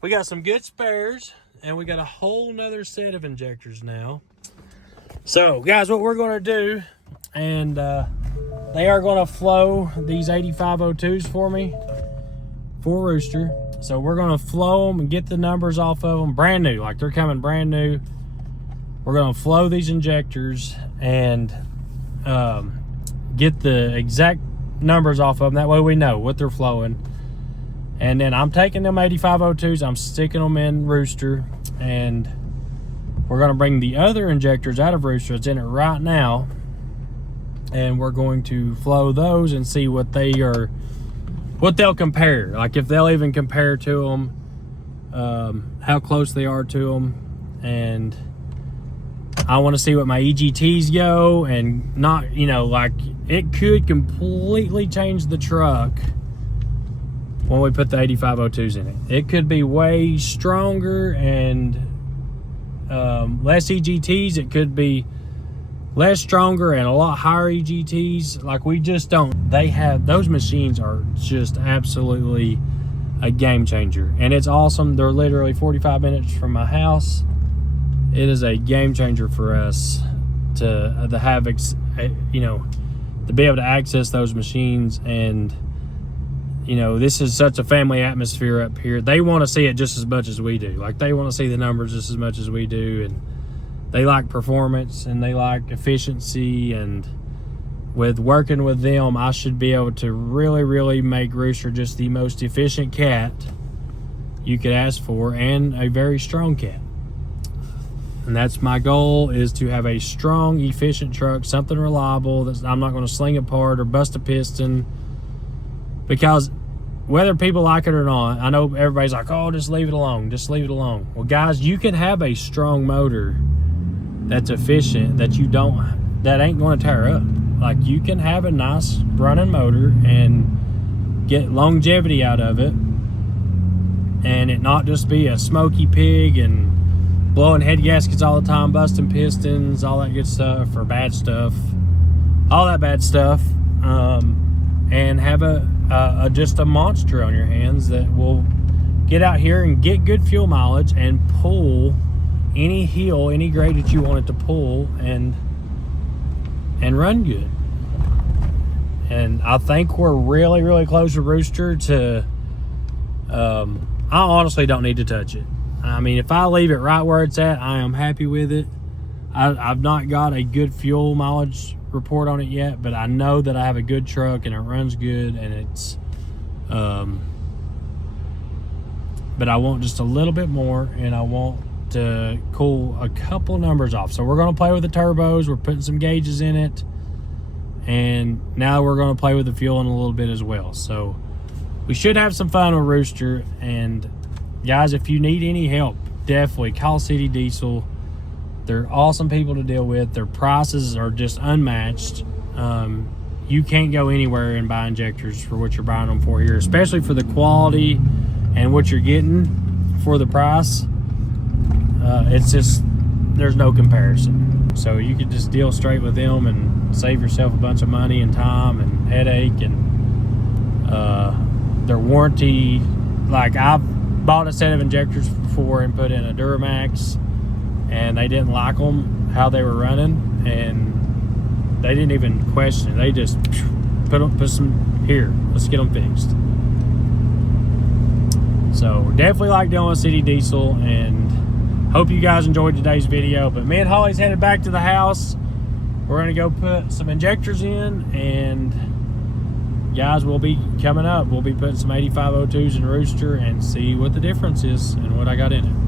we got some good spares, and we got a whole nother set of injectors now. So, guys, what we're gonna do, and they are going to flow these 8502s for me for Rooster. So we're going to flow them and get the numbers off of them brand new, like they're coming brand new. We're going to flow these injectors and get the exact numbers off of them. That way we know what they're flowing. And then I'm taking them 8502s, I'm sticking them in Rooster, and we're going to bring the other injectors out of Rooster. It's in it right now, and we're going to flow those and see what they'll compare. Like if they'll even compare to them, how close they are to them. And I want to see what my EGTs go, and not, you know, like it could completely change the truck when we put the 8502s in it. It could be way stronger and less EGTs. It could be less stronger and a lot higher EGTs. Like we just don't, those machines are just absolutely a game changer, and it's awesome. They're literally 45 minutes from my house. It is a game changer for us to have, you know, to be able to access those machines. And you know, this is such a family atmosphere up here. They want to see it just as much as we do. Like they want to see the numbers just as much as we do, and they like performance and they like efficiency. And with working with them, I should be able to really make Rooster just the most efficient cat you could ask for, and a very strong cat. And that's my goal, is to have a strong, efficient truck, something reliable that I'm not going to sling apart or bust a piston. Because whether people like it or not, I know everybody's like, oh, just leave it alone, just leave it alone. Well, guys, you can have a strong motor that's efficient that ain't going to tear up. Like you can have a nice running motor and get longevity out of it, and it not just be a smoky pig and blowing head gaskets all the time, busting pistons, all that good stuff, or bad stuff, all that bad stuff, and have just a monster on your hands that will get out here and get good fuel mileage and pull any hill, any grade that you want it to pull, and run good. And I think we're really close to Rooster to, I honestly don't need to touch it. I mean, if I leave it right where it's at, I am happy with it. I've not got a good fuel mileage report on it yet, but I know that I have a good truck and it runs good, and it's but I want just a little bit more, and I want to cool a couple numbers off. So we're going to play with the turbos. We're putting some gauges in it, and now we're going to play with the fuel in a little bit as well. So we should have some fun with Rooster. And guys, if you need any help, definitely call City Diesel. They're awesome people to deal with. Their prices are just unmatched. You can't go anywhere and buy injectors for what you're buying them for here, especially for the quality and what you're getting for the price. It's just, there's no comparison. So you could just deal straight with them and save yourself a bunch of money and time and headache. And their warranty, like I've bought a set of injectors before and put in a Duramax, and they didn't like them, how they were running, and they didn't even question it. They just put some here, let's get them fixed. So definitely like dealing with City Diesel, and hope you guys enjoyed today's video. But me and Holly's headed back to the house. We're gonna go put some injectors in, and guys, we'll be coming up. We'll be putting some 8502s in Rooster and see what the difference is and what I got in it.